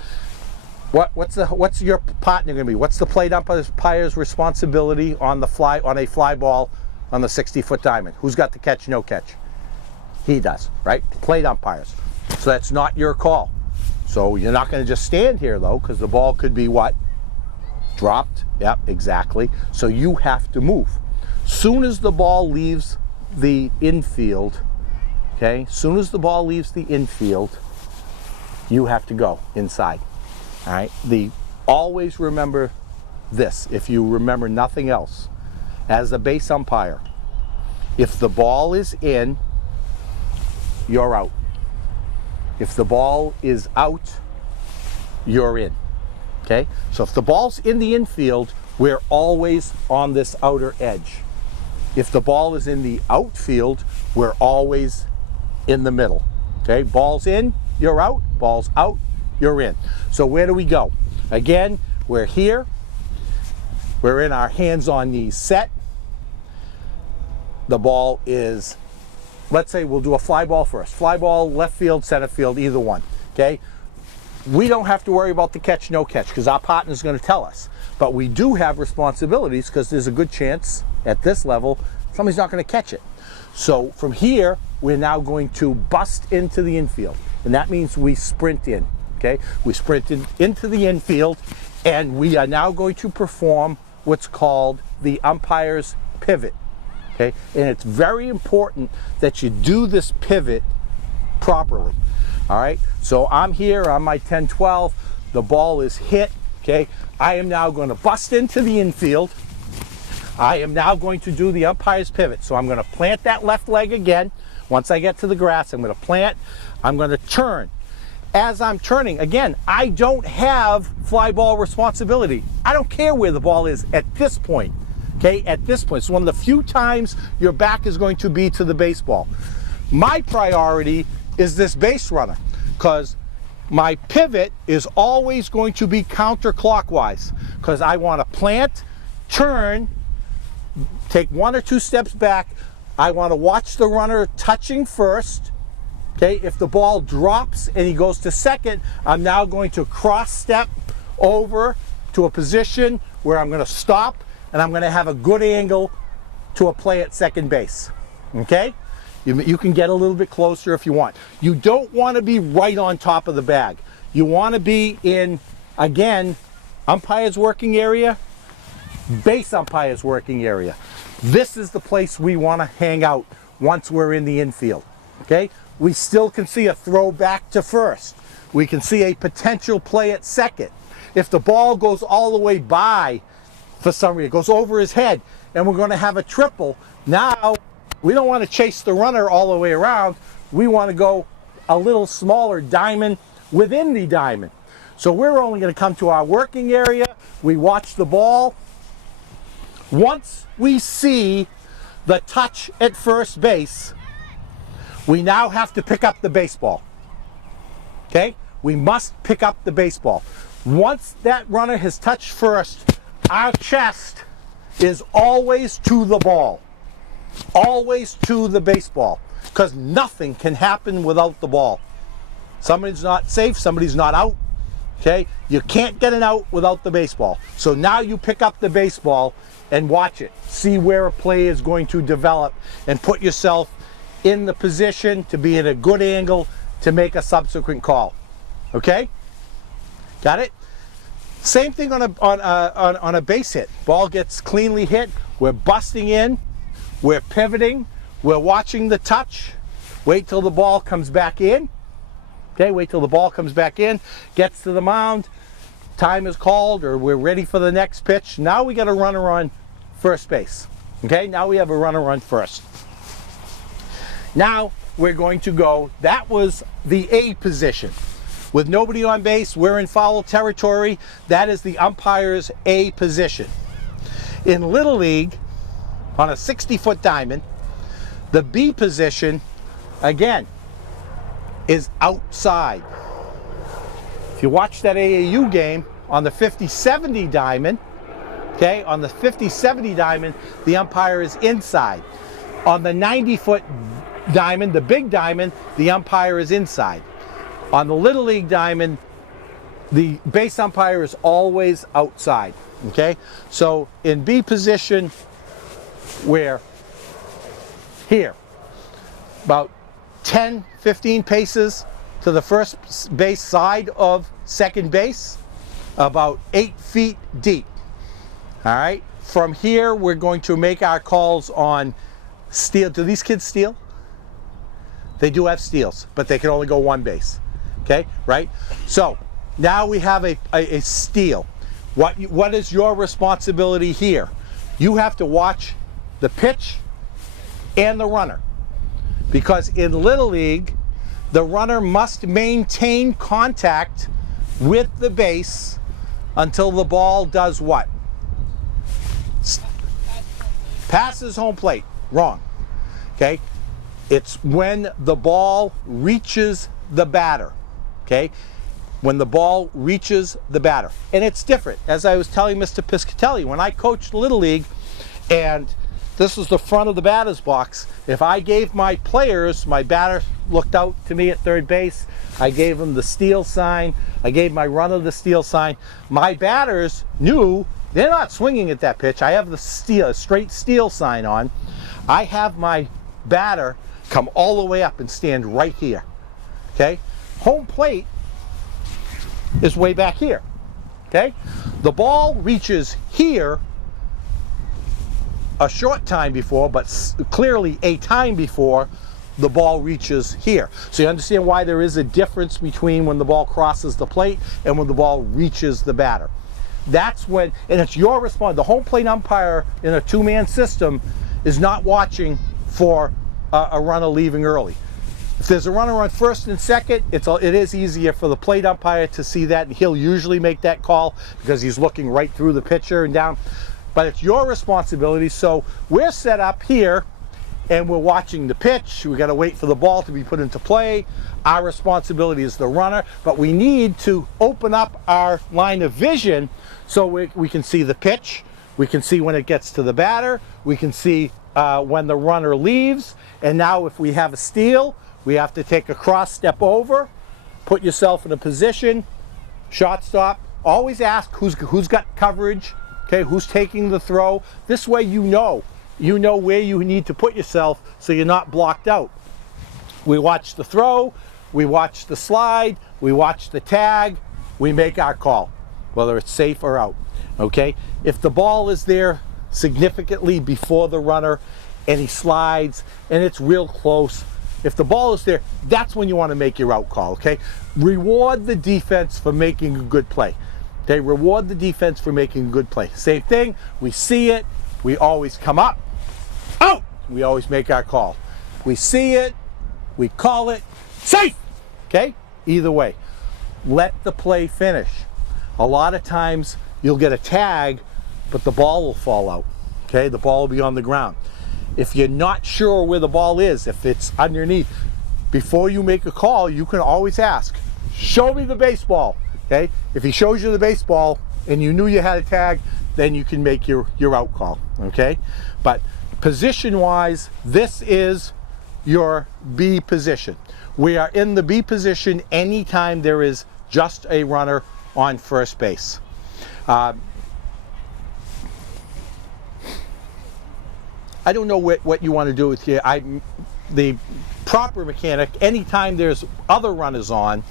What's your partner going to be? What's the plate umpire's responsibility on a fly ball on the 60-foot diamond? Who's got the catch, no catch? He does, right? Plate umpires. So that's not your call. So you're not going to just stand here though, because the ball could be what? Dropped. Yep, exactly. So you have to move. Soon as the ball leaves the infield, okay? Soon as the ball leaves the infield, you have to go inside. All right, always remember this, if you remember nothing else, as a base umpire, if the ball is in, you're out. If the ball is out, you're in. Okay, so if the ball's in the infield, we're always on this outer edge. If the ball is in the outfield, we're always in the middle. Okay, ball's in, you're out, ball's out, you're in. So where do we go? Again, we're here, we're in our hands on knees set. The ball is, let's say we'll do a fly ball first. Fly ball, left field, center field, either one. Okay, we don't have to worry about the catch, no catch, because our partner's going to tell us. But we do have responsibilities because there's a good chance at this level somebody's not going to catch it. So from here, we're now going to bust into the infield. And that means we sprint in. Okay, we sprint into the infield, and we are now going to perform what's called the umpire's pivot. Okay, and it's very important that you do this pivot properly. All right, so I'm here on my 10-12, the ball is hit. Okay, I am now going to bust into the infield. I am now going to do the umpire's pivot. So I'm going to plant that left leg again. Once I get to the grass, I'm going to plant, I'm going to turn. As I'm turning, again, I don't have fly ball responsibility. I don't care where the ball is at this point. Okay, at this point, it's one of the few times your back is going to be to the baseball. My priority is this base runner, because my pivot is always going to be counterclockwise, because I want to plant, turn, take 1 or 2 steps back. I want to watch the runner touching first. Okay, if the ball drops and he goes to second, I'm now going to cross step over to a position where I'm going to stop, and I'm going to have a good angle to a play at second base. Okay? You can get a little bit closer if you want. You don't want to be right on top of the bag. You want to be in, again, umpire's working area, base umpire's working area. This is the place we want to hang out once we're in the infield. Okay? We still can see a throw back to first. We can see a potential play at second. If the ball goes all the way by, for some reason, it goes over his head, and we're going to have a triple, now we don't want to chase the runner all the way around. We want to go a little smaller diamond within the diamond. So we're only going to come to our working area. We watch the ball. Once we see the touch at first base, we now have to pick up the baseball. Okay? We must pick up the baseball. Once that runner has touched first, our chest is always to the ball. Always to the baseball, because nothing can happen without the ball. Somebody's not safe, somebody's not out. Okay, you can't get an out without the baseball. So now you pick up the baseball and watch it, see where a play is going to develop, and put yourself in the position to be at a good angle to make a subsequent call. Okay, got it? Same thing on a base hit. Ball gets cleanly hit, we're busting in, we're pivoting, we're watching the touch, wait till the ball comes back in. Okay, wait till the ball comes back in, gets to the mound, time is called, or we're ready for the next pitch. Now we got a runner on first base. Okay, now we have a runner on first. Now we're going to go, that was the A position. With nobody on base, we're in foul territory. That is the umpire's A position. In Little League, on a 60-foot diamond, the B position, again, is outside. If you watch that AAU game on the 50-70 diamond, okay, on the 50-70 diamond, the umpire is inside. On the 90-foot diamond, the big diamond, the umpire is inside. On the Little League diamond, the base umpire is always outside. Okay, so in B position, we're here, about 10, 15 paces to the first base side of second base, about 8 feet deep. All right, from here we're going to make our calls on steal. Do these kids steal? They do have steals, but they can only go one base. Okay, right? So now we have a steal. What is your responsibility here? You have to watch the pitch and the runner, because in Little League, the runner must maintain contact with the base until the ball does what? Passes home plate. Wrong. Okay? It's when the ball reaches the batter. Okay? When the ball reaches the batter. And it's different. As I was telling Mr. Piscatelli, when I coached Little League, and this was the front of the batter's box, if I gave my players, my batter looked out to me at third base, I gave him the steal sign, I gave my runner the steal sign, my batters knew they're not swinging at that pitch. I have the straight steal sign on. I have my batter come all the way up and stand right here. Okay? Home plate is way back here. Okay? The ball reaches here a short time before, but clearly a time before the ball reaches here. So you understand why there is a difference between when the ball crosses the plate and when the ball reaches the batter. That's when, and it's your response. The home plate umpire in a two-man system is not watching for a runner leaving early. If there's a runner on first and second, it is easier for the plate umpire to see that, and he'll usually make that call because he's looking right through the pitcher and down. But it's your responsibility. So we're set up here and we're watching the pitch. We got to wait for the ball to be put into play. Our responsibility is the runner, but we need to open up our line of vision so we can see the pitch. We can see when it gets to the batter. We can see when the runner leaves. And now if we have a steal, we have to take a cross step over, put yourself in a position, shot stop. Always ask who's got coverage, okay, who's taking the throw. This way you know where you need to put yourself so you're not blocked out. We watch the throw, we watch the slide, we watch the tag, we make our call, whether it's safe or out, okay? If the ball is there significantly before the runner and he slides and it's real close, if the ball is there, that's when you want to make your out call, okay? Reward the defense for making a good play. Okay, reward the defense for making a good play. Same thing, we see it, we always come up, out! We always make our call. We see it, we call it, safe! Okay, either way. Let the play finish. A lot of times you'll get a tag, but the ball will fall out. Okay, the ball will be on the ground. If you're not sure where the ball is, if it's underneath, before you make a call, you can always ask, show me the baseball. Okay, if he shows you the baseball and you knew you had a tag, then you can make your out call. Okay, but position wise, this is your B position. We are in the B position anytime there is just a runner on first base. I don't know what you want to do with here. The proper mechanic, anytime there's other runners on,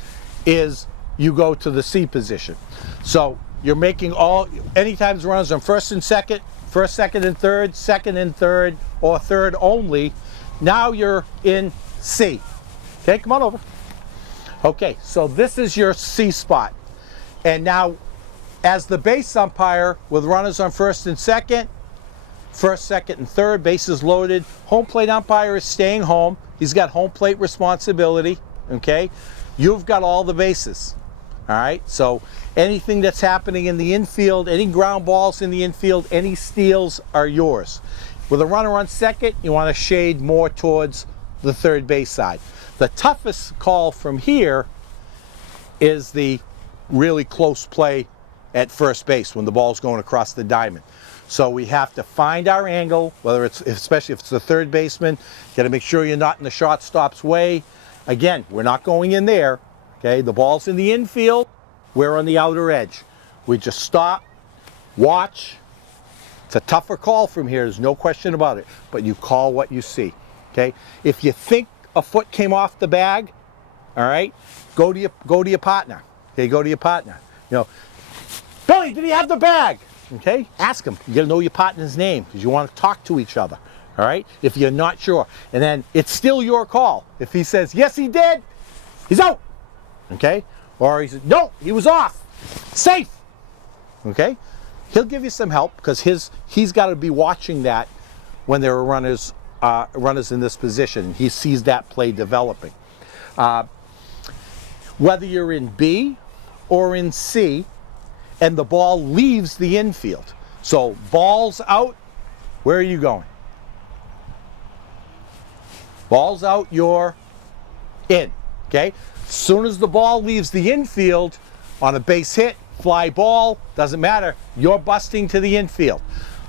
is you go to the C position. So you're making anytime there's runners on first, second, and third, or third only, now you're in C. Okay, come on over. Okay, so this is your C spot. And now, as the base umpire with runners on first, second, and third, bases loaded, home plate umpire is staying home. He's got home plate responsibility, okay? You've got all the bases, all right? So anything that's happening in the infield, any ground balls in the infield, any steals are yours. With a runner on second, you want to shade more towards the third base side. The toughest call from here is the really close play at first base when the ball's going across the diamond. So we have to find our angle, especially if it's the third baseman. Got to make sure you're not in the shortstop's way. Again, we're not going in there. Okay, the ball's in the infield. We're on the outer edge. We just stop, watch. It's a tougher call from here. There's no question about it. But you call what you see. Okay. If you think a foot came off the bag, all right, go to your partner. Okay, go to your partner. You know, Billy, did he have the bag? Okay, ask him. You gotta know your partner's name because you want to talk to each other. All right, if you're not sure, and then it's still your call. If he says yes, he did, he's out. Okay, or he says no, he was off, safe. Okay, he'll give you some help because he's got to be watching that when there are runners in this position. He sees that play developing. Whether you're in B or in C, and the ball leaves the infield. So ball's out, where are you going? Ball's out, you're in, okay? As soon as the ball leaves the infield, on a base hit, fly ball, doesn't matter, you're busting to the infield.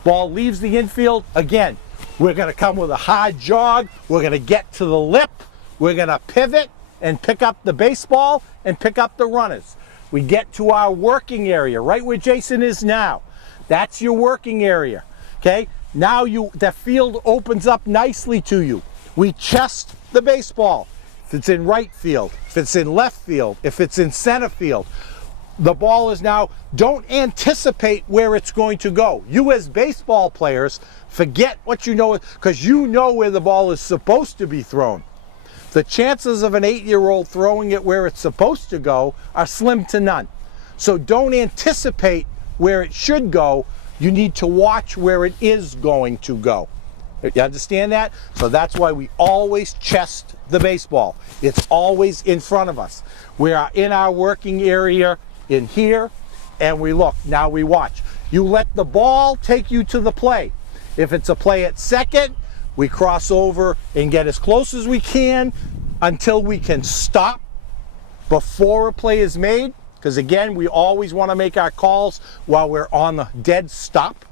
Ball leaves the infield, again, we're gonna come with a hard jog, we're gonna get to the lip, we're gonna pivot and pick up the baseball and pick up the runners. We get to our working area, right where Jason is now. That's your working area, okay? Now the field opens up nicely to you. We chest the baseball. If it's in right field, if it's in left field, if it's in center field, the ball is now, don't anticipate where it's going to go. You as baseball players, forget what you know, because you know where the ball is supposed to be thrown. The chances of an 8-year-old throwing it where it's supposed to go are slim to none. So don't anticipate where it should go. You need to watch where it is going to go. You understand that? So that's why we always chest the baseball. It's always in front of us. We are in our working area in here, and we look. Now we watch. You let the ball take you to the play. If it's a play at second, we cross over and get as close as we can until we can stop before a play is made. Because again, we always want to make our calls while we're on the dead stop.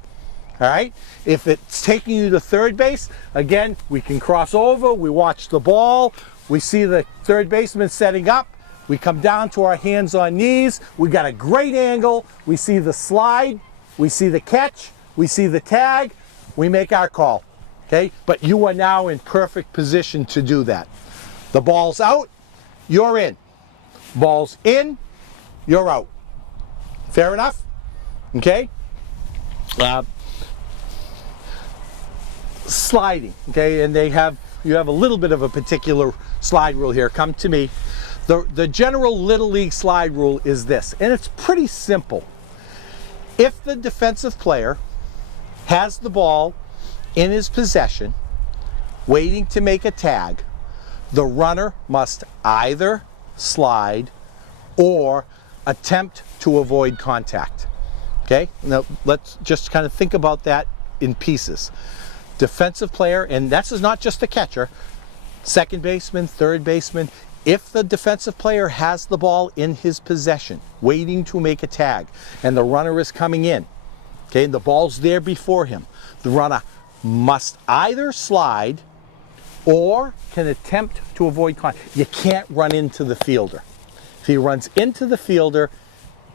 All right, if it's taking you to third base, again, we can cross over, we watch the ball, we see the third baseman setting up, we come down to our hands on knees, we got a great angle, we see the slide, we see the catch, we see the tag, we make our call, okay? But you are now in perfect position to do that. The ball's out, you're in. Ball's in, you're out. Fair enough? Okay? Sliding, okay, and you have a little bit of a particular slide rule here. Come to me. The general Little League slide rule is this, and it's pretty simple. If the defensive player has the ball in his possession, waiting to make a tag, the runner must either slide or attempt to avoid contact. Okay, now let's just kind of think about that in pieces. Defensive player, and that's not just the catcher, second baseman, third baseman, if the defensive player has the ball in his possession, waiting to make a tag, and the runner is coming in, okay, and the ball's there before him, the runner must either slide or can attempt to avoid contact. You can't run into the fielder. If he runs into the fielder,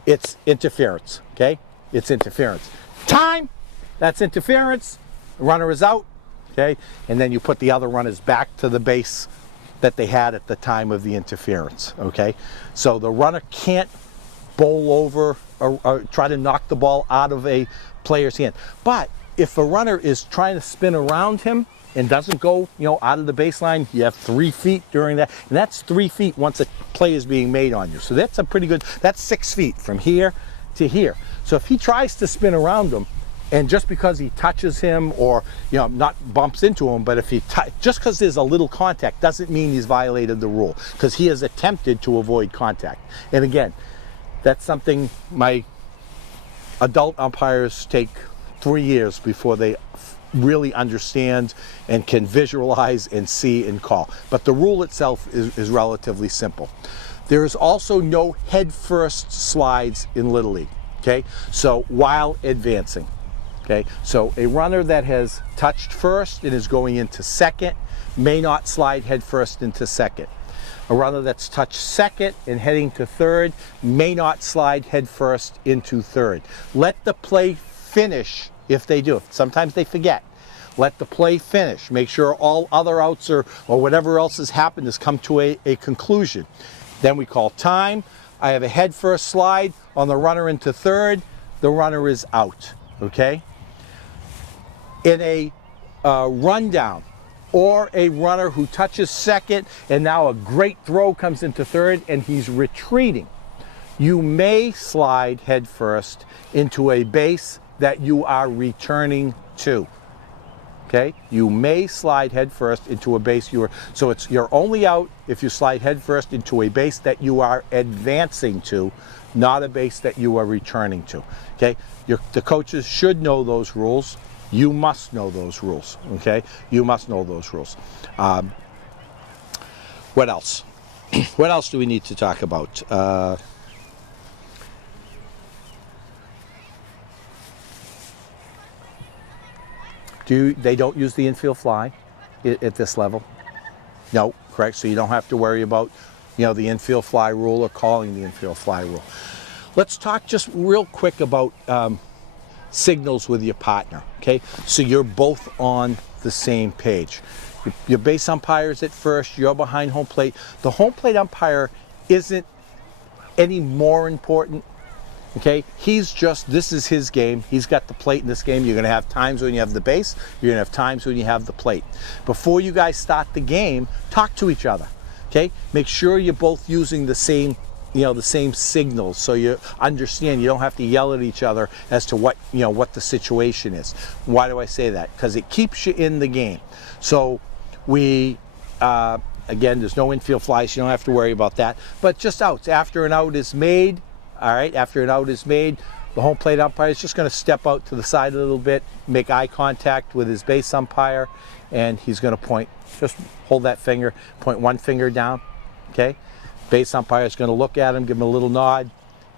it's interference, okay? It's interference. Time, that's interference. The runner is out, okay? And then you put the other runners back to the base that they had at the time of the interference, okay? So the runner can't bowl over or try to knock the ball out of a player's hand. But if a runner is trying to spin around him and doesn't go, out of the baseline, you have 3 feet during that, and that's 3 feet once a play is being made on you. So that's a pretty good, that's 6 feet from here to here. So if he tries to spin around him, and just because he touches him or not bumps into him, but if he just because there's a little contact doesn't mean he's violated the rule, because he has attempted to avoid contact. And again, that's something my adult umpires take 3 years before they really understand and can visualize and see and call. But the rule itself is relatively simple. There is also no head first slides in Little League, okay? So while advancing. Okay, so a runner that has touched first and is going into second may not slide head first into second. A runner that's touched second and heading to third may not slide head first into third. Let the play finish if they do. Sometimes they forget. Let the play finish. Make sure all other outs or whatever else has happened has come to a conclusion. Then we call time. I have a head first slide on the runner into third. The runner is out. Okay? In a rundown, or a runner who touches second and now a great throw comes into third and he's retreating, you may slide head first into a base that you are returning to. okay, you may slide headfirst into a base so you're only out if you slide headfirst into a base that you are advancing to, not a base that you are returning to. Okay, the coaches should know those rules. You must know those rules. Okay, you must know those rules. What else? What else do we need to talk about? They don't use the infield fly at this level? No, correct. So you don't have to worry about, the infield fly rule or calling the infield fly rule. Let's talk just real quick about signals with your partner. Okay, so you're both on the same page. Your base umpire's at first. You're behind home plate. The home plate umpire isn't any more important. Okay, this is his game. He's got the plate in this game. You're going to have times when you have the base. You're going to have times when you have the plate. Before you guys start the game, talk to each other. Okay, make sure you're both using the same, the same signals, so you understand. You don't have to yell at each other as to what the situation is. Why do I say that? Because it keeps you in the game. So again, there's no infield flies. You don't have to worry about that. But just outs. After an out is made. All right, after an out is made, the home plate umpire is just going to step out to the side a little bit, make eye contact with his base umpire, and he's going to point. Just hold that finger, point one finger down, okay? Base umpire is going to look at him, give him a little nod,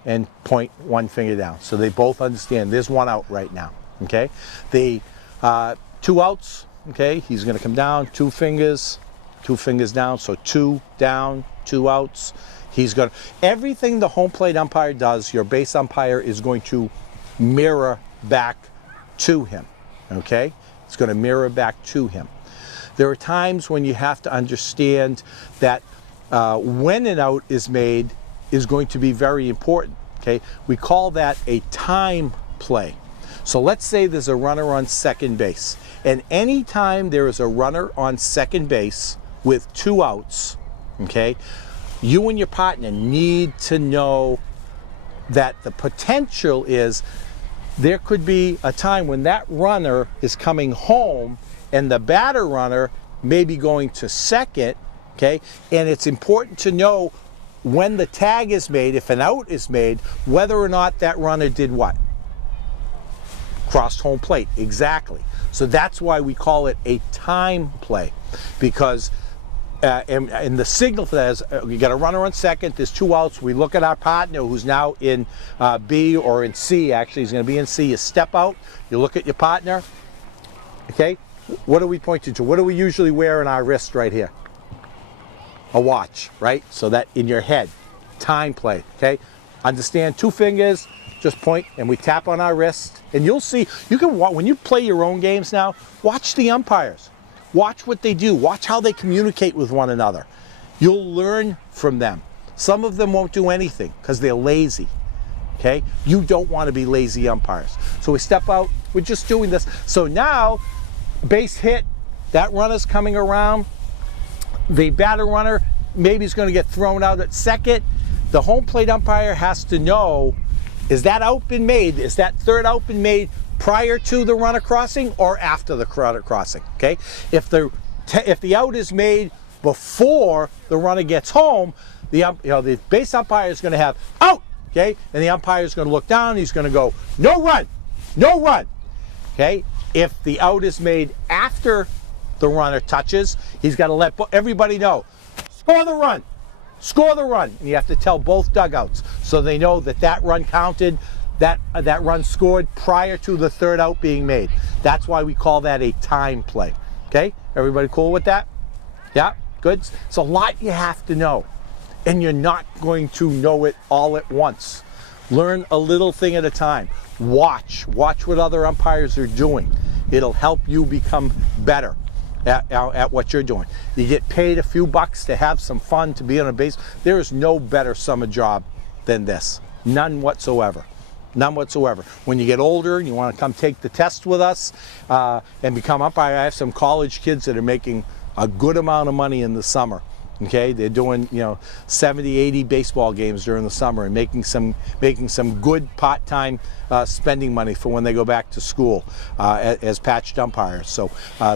and point one finger down. So they both understand there's one out right now, okay? The two outs, okay, he's going to come down, two fingers down, so two down, two outs. Everything the home plate umpire does, your base umpire is going to mirror back to him, okay? It's going to mirror back to him. There are times when you have to understand that when an out is made is going to be very important, okay? We call that a time play. So let's say there's a runner on second base, and anytime there is a runner on second base with two outs, okay, you and your partner need to know that the potential is there could be a time when that runner is coming home and the batter runner may be going to second, okay? And it's important to know when the tag is made, if an out is made, whether or not that runner did what? Crossed home plate, exactly. So that's why we call it a time play, because and the signal for that is we got a runner on second, there's two outs, we look at our partner who's now in B or in C, actually he's going to be in C, you step out, you look at your partner, okay, what are we pointing to? What do we usually wear on our wrist right here? A watch, right? So that in your head, time play, okay? Understand, two fingers, just point, and we tap on our wrist, and you'll see, when you play your own games now, watch the umpires. Watch what they do. Watch how they communicate with one another. You'll learn from them. Some of them won't do anything because they're lazy. Okay? You don't want to be lazy umpires. So we step out. We're just doing this. So now, base hit. That runner's coming around. The batter runner maybe is going to get thrown out at second. The home plate umpire has to know, is that out been made? Is that third out been made prior to the runner crossing or after the runner crossing? Okay, if the out is made before the runner gets home, the base umpire is going to have out, okay, and the umpire is going to look down. He's going to go no run, no run. Okay, if the out is made after the runner touches, he's got to let everybody know, score the run, score the run, and you have to tell both dugouts so they know that run counted. That run scored prior to the third out being made. That's why we call that a time play. Okay, everybody cool with that? Yeah, good. It's a lot you have to know, and you're not going to know it all at once. Learn a little thing at a time. Watch what other umpires are doing. It'll help you become better at what you're doing. You get paid a few bucks to have some fun, to be on a base. There is no better summer job than this. None whatsoever. None whatsoever. When you get older and you want to come take the test with us and become umpire, I have some college kids that are making a good amount of money in the summer, Okay, they're doing 70, 80 baseball games during the summer and making some good part-time spending money for when they go back to school as patched umpires. So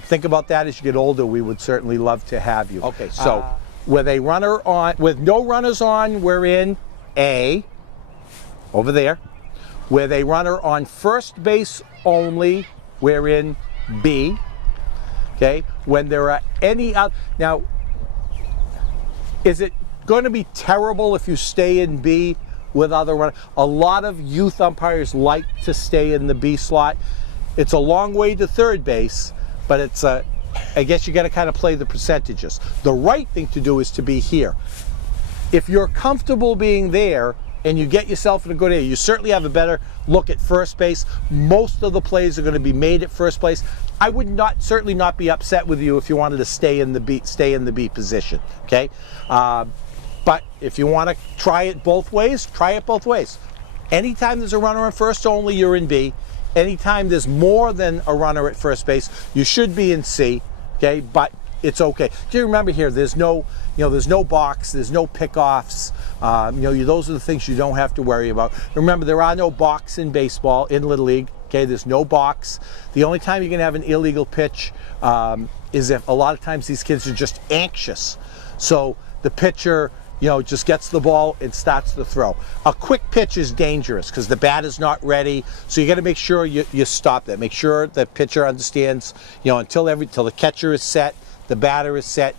think about that as you get older. We would certainly love to have you. Okay, so with no runners on, we're in A, over there. With a runner on first base only, we're in B. Okay, when there are any other, now, is it going to be terrible if you stay in B with other runners? A lot of youth umpires like to stay in the B slot. It's a long way to third base, but I guess you got to kind of play the percentages. The right thing to do is to be here. If you're comfortable being there and you get yourself in a good area, you certainly have a better look at first base. Most of the plays are going to be made at first base. I would certainly not be upset with you if you wanted to stay in the B position. Okay, but if you want to try it both ways, try it both ways. Anytime there's a runner on first only, you're in B. Anytime there's more than a runner at first base, you should be in C. Okay, but it's okay. Do you remember here? There's no box. There's no pickoffs. Those are the things you don't have to worry about. Remember, there are no box in baseball in Little League. Okay, there's no box. The only time you can have an illegal pitch is if a lot of times these kids are just anxious. So the pitcher, just gets the ball and starts the throw. A quick pitch is dangerous because the bat is not ready. So you got to make sure you stop that. Make sure the pitcher understands, until the catcher is set, the batter is set.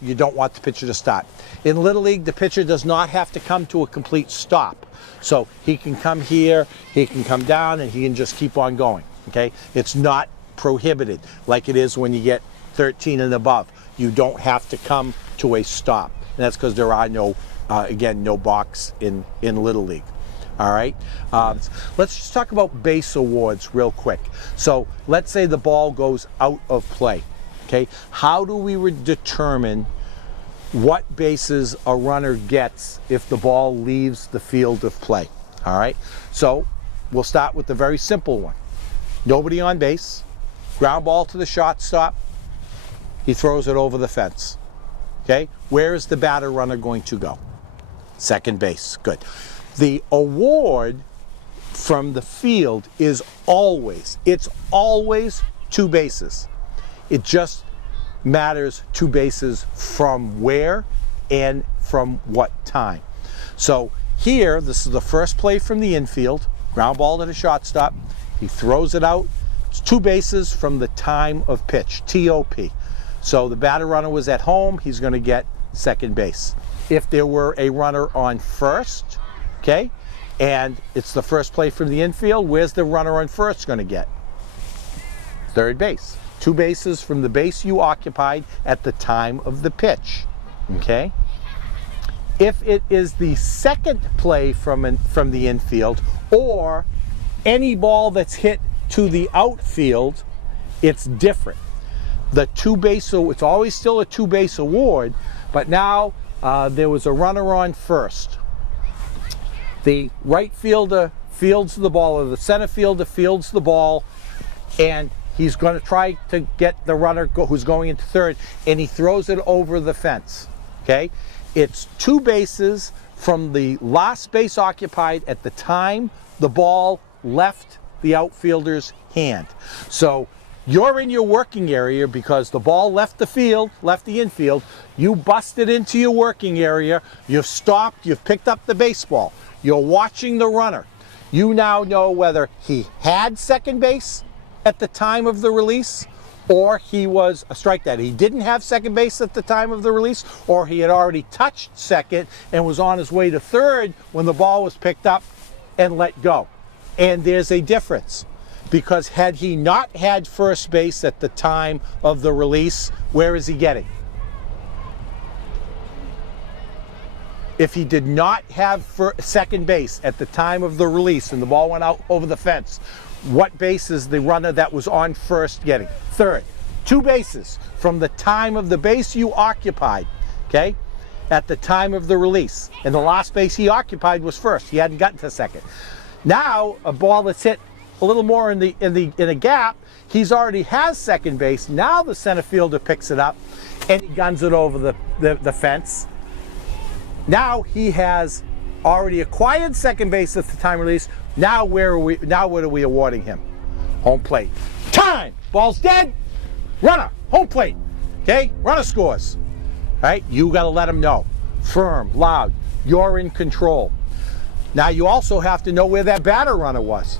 You don't want the pitcher to stop. In Little League, the pitcher does not have to come to a complete stop. So he can come here, he can come down, and he can just keep on going. Okay, it's not prohibited like it is when you get 13 and above. You don't have to come to a stop, and that's because there are no box in Little League. All right, let's just talk about base awards real quick. So let's say the ball goes out of play. Okay, how do we determine what bases a runner gets if the ball leaves the field of play? All right, so we'll start with the very simple one. Nobody on base, ground ball to the shortstop, he throws it over the fence. Okay, where is the batter runner going to go? Second base. Good. The award from the field is always two bases. It just matters two bases from where and from what time. So here, this is the first play from the infield, ground ball to the shortstop. He throws it out. It's two bases from the time of pitch, TOP. So the batter runner was at home, he's going to get second base. If there were a runner on first, okay, and it's the first play from the infield, where's the runner on first going to get? Third base. Two bases from the base you occupied at the time of the pitch. Okay? If it is the second play from the infield, or any ball that's hit to the outfield, it's different. It's always still a two-base award, but now there was a runner on first. The right fielder fields the ball, or the center fielder fields the ball, and he's going to try to get the runner who's going into third, and he throws it over the fence. Okay? It's two bases from the last base occupied at the time the ball left the outfielder's hand. So you're in your working area because the ball left the infield. You busted into your working area. You've stopped. You've picked up the baseball. You're watching the runner. You now know whether he had second base at the time of the release, or he was a strike that. He didn't have second base at the time of the release, or he had already touched second and was on his way to third when the ball was picked up and let go. And there's a difference, because had he not had first base at the time of the release, where is he getting? If he did not have second base at the time of the release and the ball went out over the fence, what base is the runner that was on first getting? Third. Two bases from the time of the base you occupied, okay, at the time of the release. And the last base he occupied was first. He hadn't gotten to second. Now, a ball that's hit a little more in a gap, he's already has second base. Now the center fielder picks it up, and he guns it over the fence. Now he has already acquired second base at the time of release. Now what are we awarding him? Home plate. Time! Ball's dead. Runner, home plate. Okay? Runner scores. Right? You got to let him know. Firm, loud. You're in control. Now you also have to know where that batter runner was,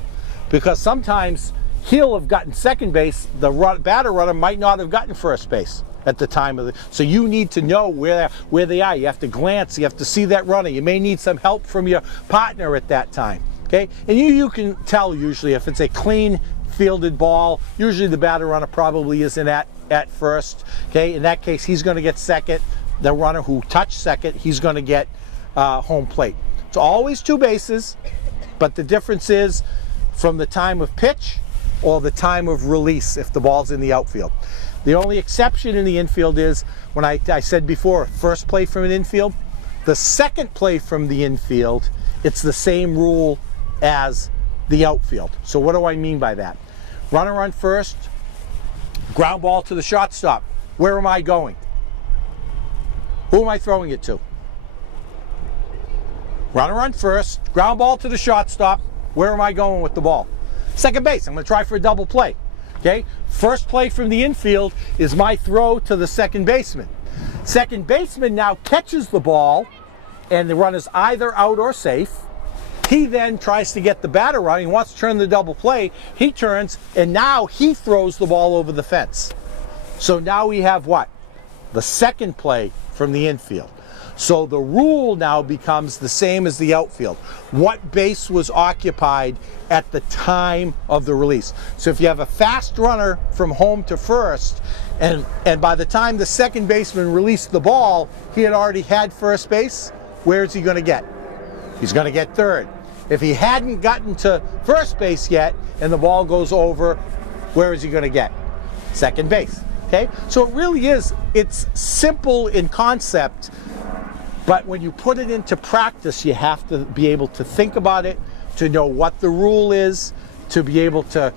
because sometimes he'll have gotten second base. The batter runner might not have gotten first base at the time of the. So you need to know where they are. You have to glance. You have to see that runner. You may need some help from your partner at that time. Okay? And you can tell usually if it's a clean fielded ball. Usually the batter runner probably isn't at first. Okay? In that case, he's going to get second. The runner who touched second, he's going to get home plate. It's always two bases, but the difference is from the time of pitch or the time of release if the ball's in the outfield. The only exception in the infield is when I said before, first play from an infield, the second play from the infield, it's the same rule as the outfield. So what do I mean by that? Runner on first, ground ball to the shortstop. Where am I going? Who am I throwing it to? Runner on first, ground ball to the shortstop. Where am I going with the ball? Second base. I'm going to try for a double play. Okay? First play from the infield is my throw to the second baseman. Second baseman now catches the ball, and the runner's either out or safe. He then tries to get the batter running. He wants to turn the double play. He turns, and now he throws the ball over the fence. So now we have what? The second play from the infield. So the rule now becomes the same as the outfield. What base was occupied at the time of the release? So if you have a fast runner from home to first, and by the time the second baseman released the ball, he had already had first base, where is he going to get? He's going to get third. If he hadn't gotten to first base yet and the ball goes over, where is he going to get? Second base. Okay? So it really is, it's simple in concept, but when you put it into practice, you have to be able to think about it, to know what the rule is, to be able to,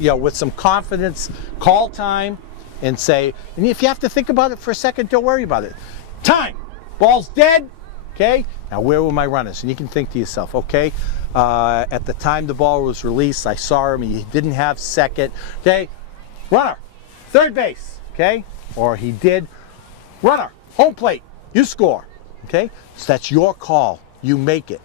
with some confidence, call time and say, and if you have to think about it for a second, don't worry about it. Time! Ball's dead! Okay? Now where were my runners? And you can think to yourself, okay, at the time the ball was released, I saw him, he didn't have second. Okay? Runner, third base. Okay? Or he did. Runner, home plate, you score. Okay? So that's your call. You make it.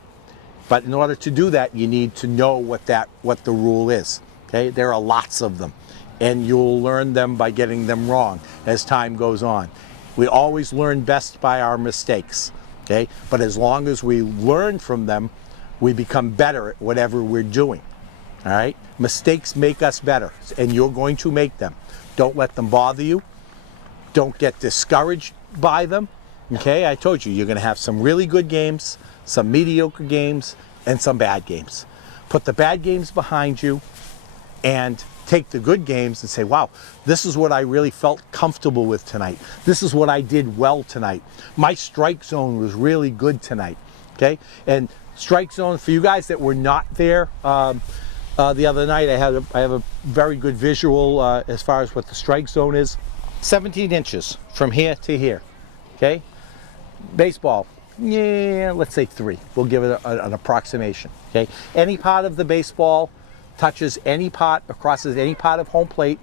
But in order to do that, you need to know what the rule is. Okay? There are lots of them. And you'll learn them by getting them wrong as time goes on. We always learn best by our mistakes. Okay? But as long as we learn from them, we become better at whatever we're doing. All right? Mistakes make us better, and you're going to make them. Don't let them bother you. Don't get discouraged by them. Okay, I told you, you're going to have some really good games, some mediocre games, and some bad games. Put the bad games behind you and take the good games and say, wow, this is what I really felt comfortable with tonight. This is what I did well tonight. My strike zone was really good tonight. Okay, and strike zone, for you guys that were not there the other night, I have a very good visual as far as what the strike zone is. 17 inches from here to here. Okay? Baseball, yeah, let's say 3. We'll give it an approximation. Okay? Any part of the baseball touches any part, crosses any part of home plate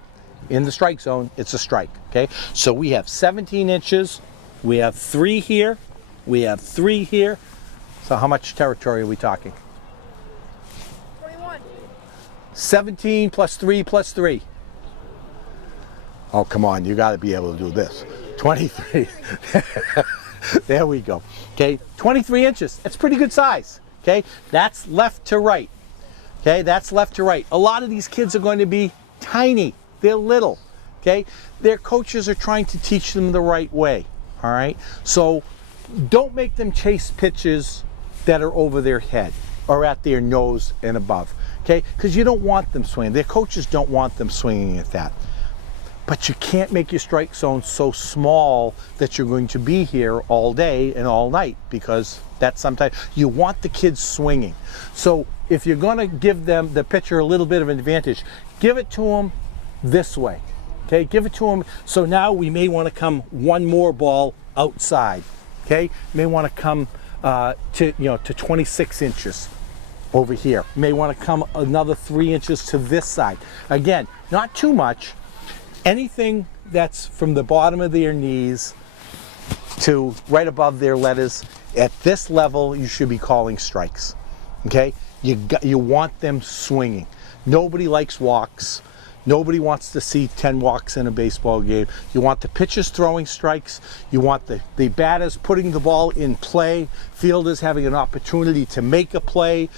in the strike zone, it's a strike. Okay? So we have 17 inches. We have 3 here. We have 3 here. So how much territory are we talking? 21. 17 plus 3 plus 3. Oh, come on, you got to be able to do this. 23. There we go. Okay, 23 inches. That's pretty good size. Okay, that's left to right. Okay, that's left to right. A lot of these kids are going to be tiny. They're little. Okay, their coaches are trying to teach them the right way. All right, so don't make them chase pitches that are over their head or at their nose and above. Okay, because you don't want them swinging. Their coaches don't want them swinging at that. But you can't make your strike zone so small that you're going to be here all day and all night, because that's sometimes you want the kids swinging. So if you're going to give them the pitcher a little bit of an advantage, give it to them this way. Okay, give it to him. So now we may want to come one more ball outside. Okay, may want to come to 26 inches over here. May want to come another 3 inches to this side. Again, not too much. Anything that's from the bottom of their knees to right above their letters, at this level, you should be calling strikes. Okay, you want them swinging. Nobody likes walks. Nobody wants to see 10 walks in a baseball game. You want the pitchers throwing strikes. You want the batters putting the ball in play. Fielders having an opportunity to make a play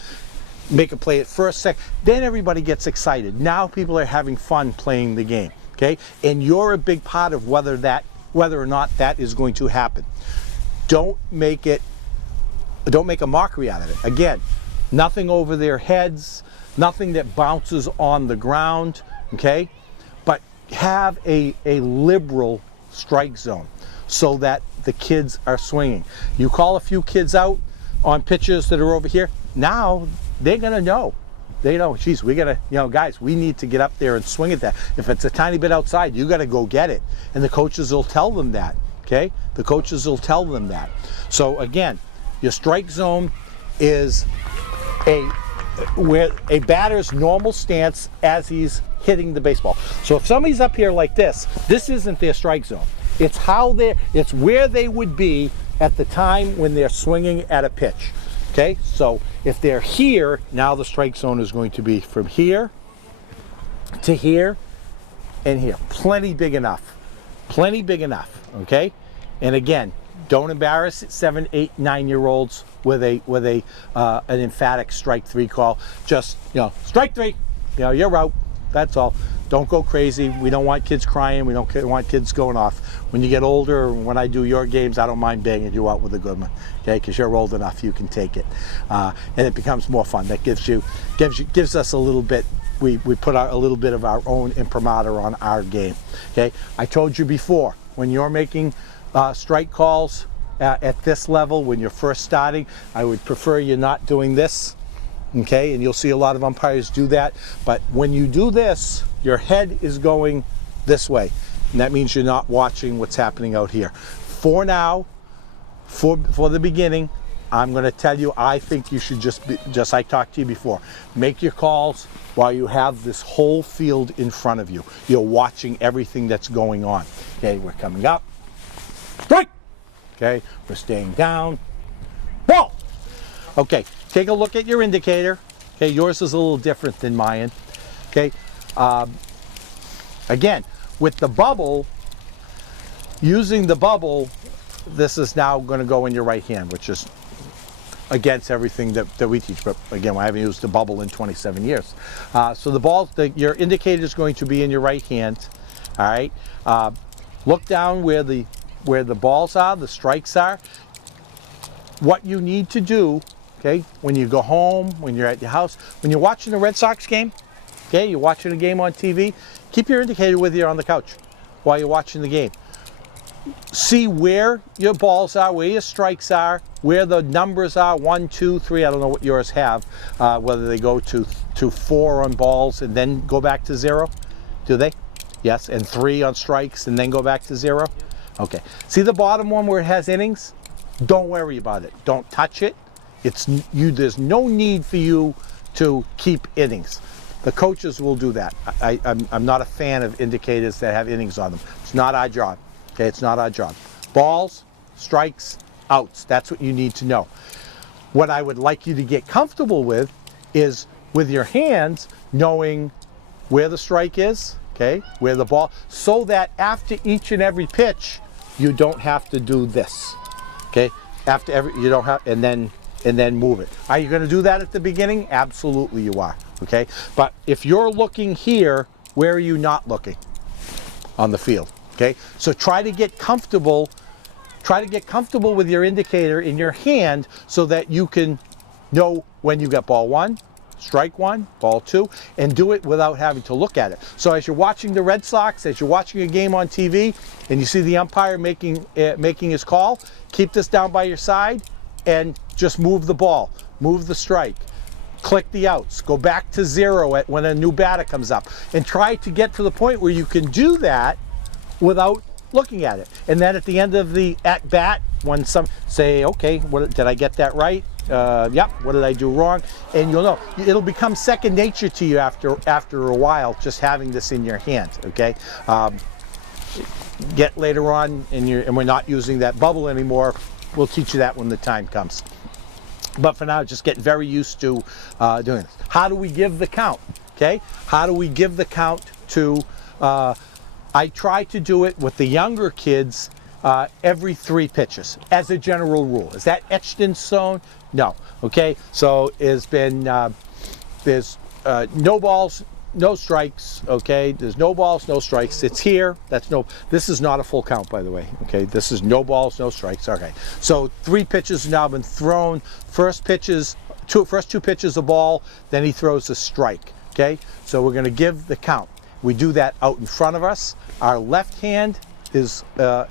at first, second. Then everybody gets excited. Now people are having fun playing the game. Okay, and you're a big part of whether or not that is going to happen. Don't make a mockery out of it. Again, nothing over their heads, nothing that bounces on the ground. Okay, but have a liberal strike zone so that the kids are swinging. You call a few kids out on pitches that are over here, now they're gonna know. They know, geez, we gotta, guys, we need to get up there and swing at that. If it's a tiny bit outside, you gotta go get it. And the coaches will tell them that, okay? The coaches will tell them that. So again, your strike zone is where a batter's normal stance as he's hitting the baseball. So if somebody's up here like this isn't their strike zone. It's it's where they would be at the time when they're swinging at a pitch. Okay, so if they're here, now the strike zone is going to be from here to here and here. Plenty big enough. Plenty big enough, okay? And again, don't embarrass 7, 8, 9-year-olds with an emphatic strike 3 call. Just, strike 3, you're out. That's all. Don't go crazy. We don't want kids crying. We don't want kids going off. When you get older, when I do your games, I don't mind banging you out with a good one, okay? Because you're old enough, you can take it, and it becomes more fun. That gives us a little bit. We put a little bit of our own imprimatur on our game, okay? I told you before, when you're making strike calls at this level, when you're first starting, I would prefer you not doing this. Okay, and you'll see a lot of umpires do that. But when you do this, your head is going this way. And that means you're not watching what's happening out here. For now, for the beginning, I'm going to tell you, I think you should just like I talked to you before, make your calls while you have this whole field in front of you. You're watching everything that's going on. Okay, we're coming up. Strike! Okay, we're staying down. Ball! Okay, take a look at your indicator. Okay, yours is a little different than mine. Okay, again, with the bubble, using the bubble, this is now going to go in your right hand, which is against everything that we teach. But again, I haven't used the bubble in 27 years. So your indicator is going to be in your right hand. All right, look down where the balls are, the strikes are. What you need to do. Okay, when you go home, when you're at your house, when you're watching a Red Sox game, okay, you're watching a game on TV, keep your indicator with you on the couch while you're watching the game. See where your balls are, where your strikes are, where the numbers are, 1, 2, 3, I don't know what yours have, whether they go to 4 on balls and then go back to 0. Do they? Yes, and 3 on strikes and then go back to 0? Okay, see the bottom one where it has innings? Don't worry about it. Don't touch it. There's no need for you to keep innings. The coaches will do that. I'm not a fan of indicators that have innings on them. It's not our job. Okay, it's not our job. Balls, strikes, outs. That's what you need to know. What I would like you to get comfortable with is with your hands knowing where the strike is, okay, where the ball, so that after each and every pitch, you don't have to do this. Okay, after every, you don't have, and then move it. Are you going to do that at the beginning? Absolutely you are, okay? But if you're looking here, where are you not looking? On the field, okay? So try to get comfortable with your indicator in your hand so that you can know when you got ball 1, strike 1, ball 2, and do it without having to look at it. So as you're watching the Red Sox, as you're watching a game on TV, and you see the umpire making his call, keep this down by your side, and just move the ball, move the strike. click the outs, go back to 0 when a new batter comes up, and try to get to the point where you can do that without looking at it. And then at the end of the at bat, when some say, okay, did I get that right? Yep, what did I do wrong? And you'll know. It'll become second nature to you after a while, just having this in your hand, okay? Get later on, and we're not using that bubble anymore. We'll teach you that when the time comes. But for now, just get very used to doing this. How do we give the count? Okay? How do we give the count to, I try to do it with the younger kids every 3 pitches as a general rule. Is that etched in stone? No. Okay? So there's been, there's no balls, no strikes, okay? There's no balls, no strikes. It's here. This is not a full count, by the way, okay? This is no balls, no strikes, okay. So 3 pitches have now been thrown. First 2 pitches a ball, then he throws a strike, okay? So we're gonna give the count. We do that out in front of us. Our left hand is, okay,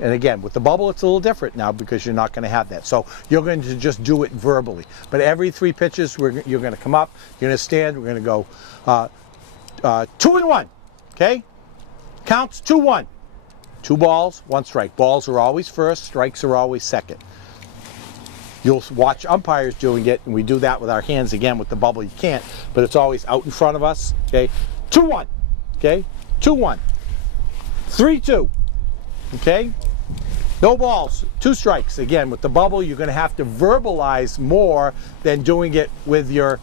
and again, with the bubble, it's a little different now because you're not going to have that. So you're going to just do it verbally. But every 3 pitches, you're going to come up, you're going to stand, we're going to go 2 and 1, okay? Counts 2-1. 2 balls, 1 strike. Balls are always first, strikes are always second. You'll watch umpires doing it, and we do that with our hands again. With the bubble, you can't, but it's always out in front of us, okay? 2-1, okay? 2-1. 3-2. Okay, no balls, 2 strikes. Again, with the bubble, you're going to have to verbalize more than doing it with your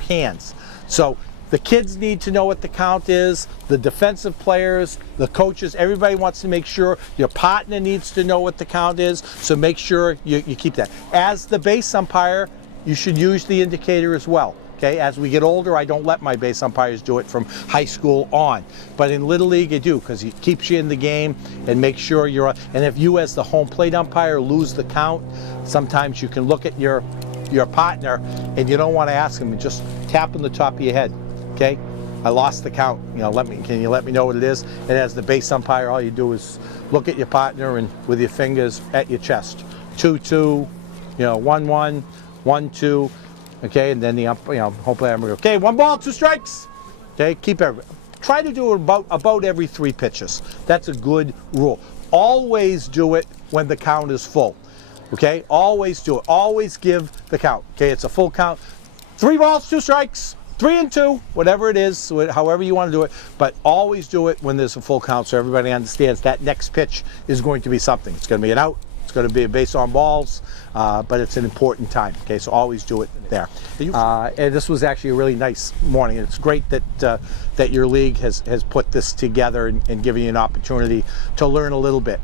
hands. So the kids need to know what the count is. The defensive players, the coaches, everybody wants to make sure. Your partner needs to know what the count is. So make sure you keep that. As the base umpire, you should use the indicator as well. Okay, as we get older, I don't let my base umpires do it from high school on. But in Little League, I do, because it keeps you in the game and make sure you're, and if you as the home plate umpire lose the count, sometimes you can look at your partner and you don't want to ask him, and just tap on the top of your head, okay? I lost the count, can you let me know what it is? And as the base umpire, all you do is look at your partner and with your fingers at your chest. 2-2, 1-1, 1-2. Okay, and then the hopefully I'm okay. 1 ball, 2 strikes. Okay, try to do it about every 3 pitches. That's a good rule. Always do it when the count is full. Okay, always do it. Always give the count. Okay, it's a full count. 3 balls, 2 strikes. 3 and 2, whatever it is, however you want to do it. But always do it when there's a full count, so everybody understands that next pitch is going to be something. It's going to be an out. It's going to be a base on balls, but it's an important time. Okay, so always do it there. And this was actually a really nice morning. It's great that your league has put this together and given you an opportunity to learn a little bit.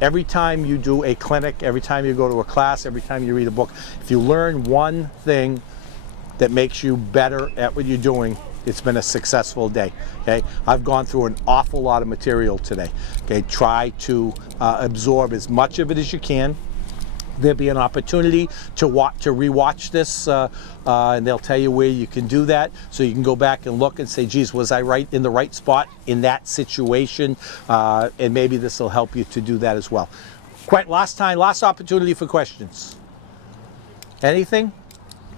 Every time you do a clinic, every time you go to a class, every time you read a book, if you learn one thing that makes you better at what you're doing, it's been a successful day. Okay, I've gone through an awful lot of material today. Okay, try to absorb as much of it as you can. There'll be an opportunity to rewatch this, and they'll tell you where you can do that, so you can go back and look and say, geez, was I right in the right spot in that situation? And maybe this will help you to do that as well. Last opportunity for questions. Anything?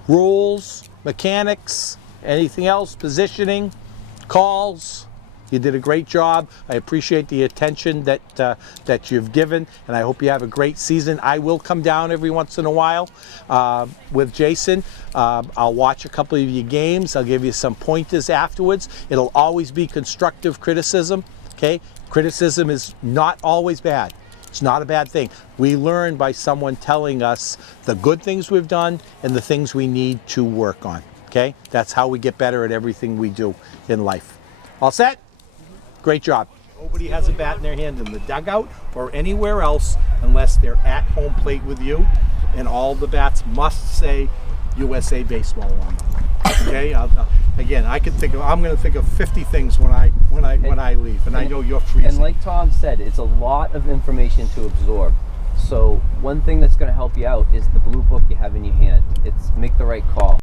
Rules, mechanics, anything else? Positioning, calls? You did a great job. I appreciate the attention that you've given, and I hope you have a great season. I will come down every once in a while with Jason. I'll watch a couple of your games. I'll give you some pointers afterwards. It'll always be constructive criticism, okay? Criticism is not always bad. It's not a bad thing. We learn by someone telling us the good things we've done and the things we need to work on, okay? That's how we get better at everything we do in life. All set? Great job. Nobody has a bat in their hand in the dugout or anywhere else unless they're at home plate with you, and all the bats must say USA Baseball on them. Okay? Again, I'm going to think of 50 things when I leave, and I know you're freezing. And like Tom said, it's a lot of information to absorb. So one thing that's going to help you out is the blue book you have in your hand. It's make the right call.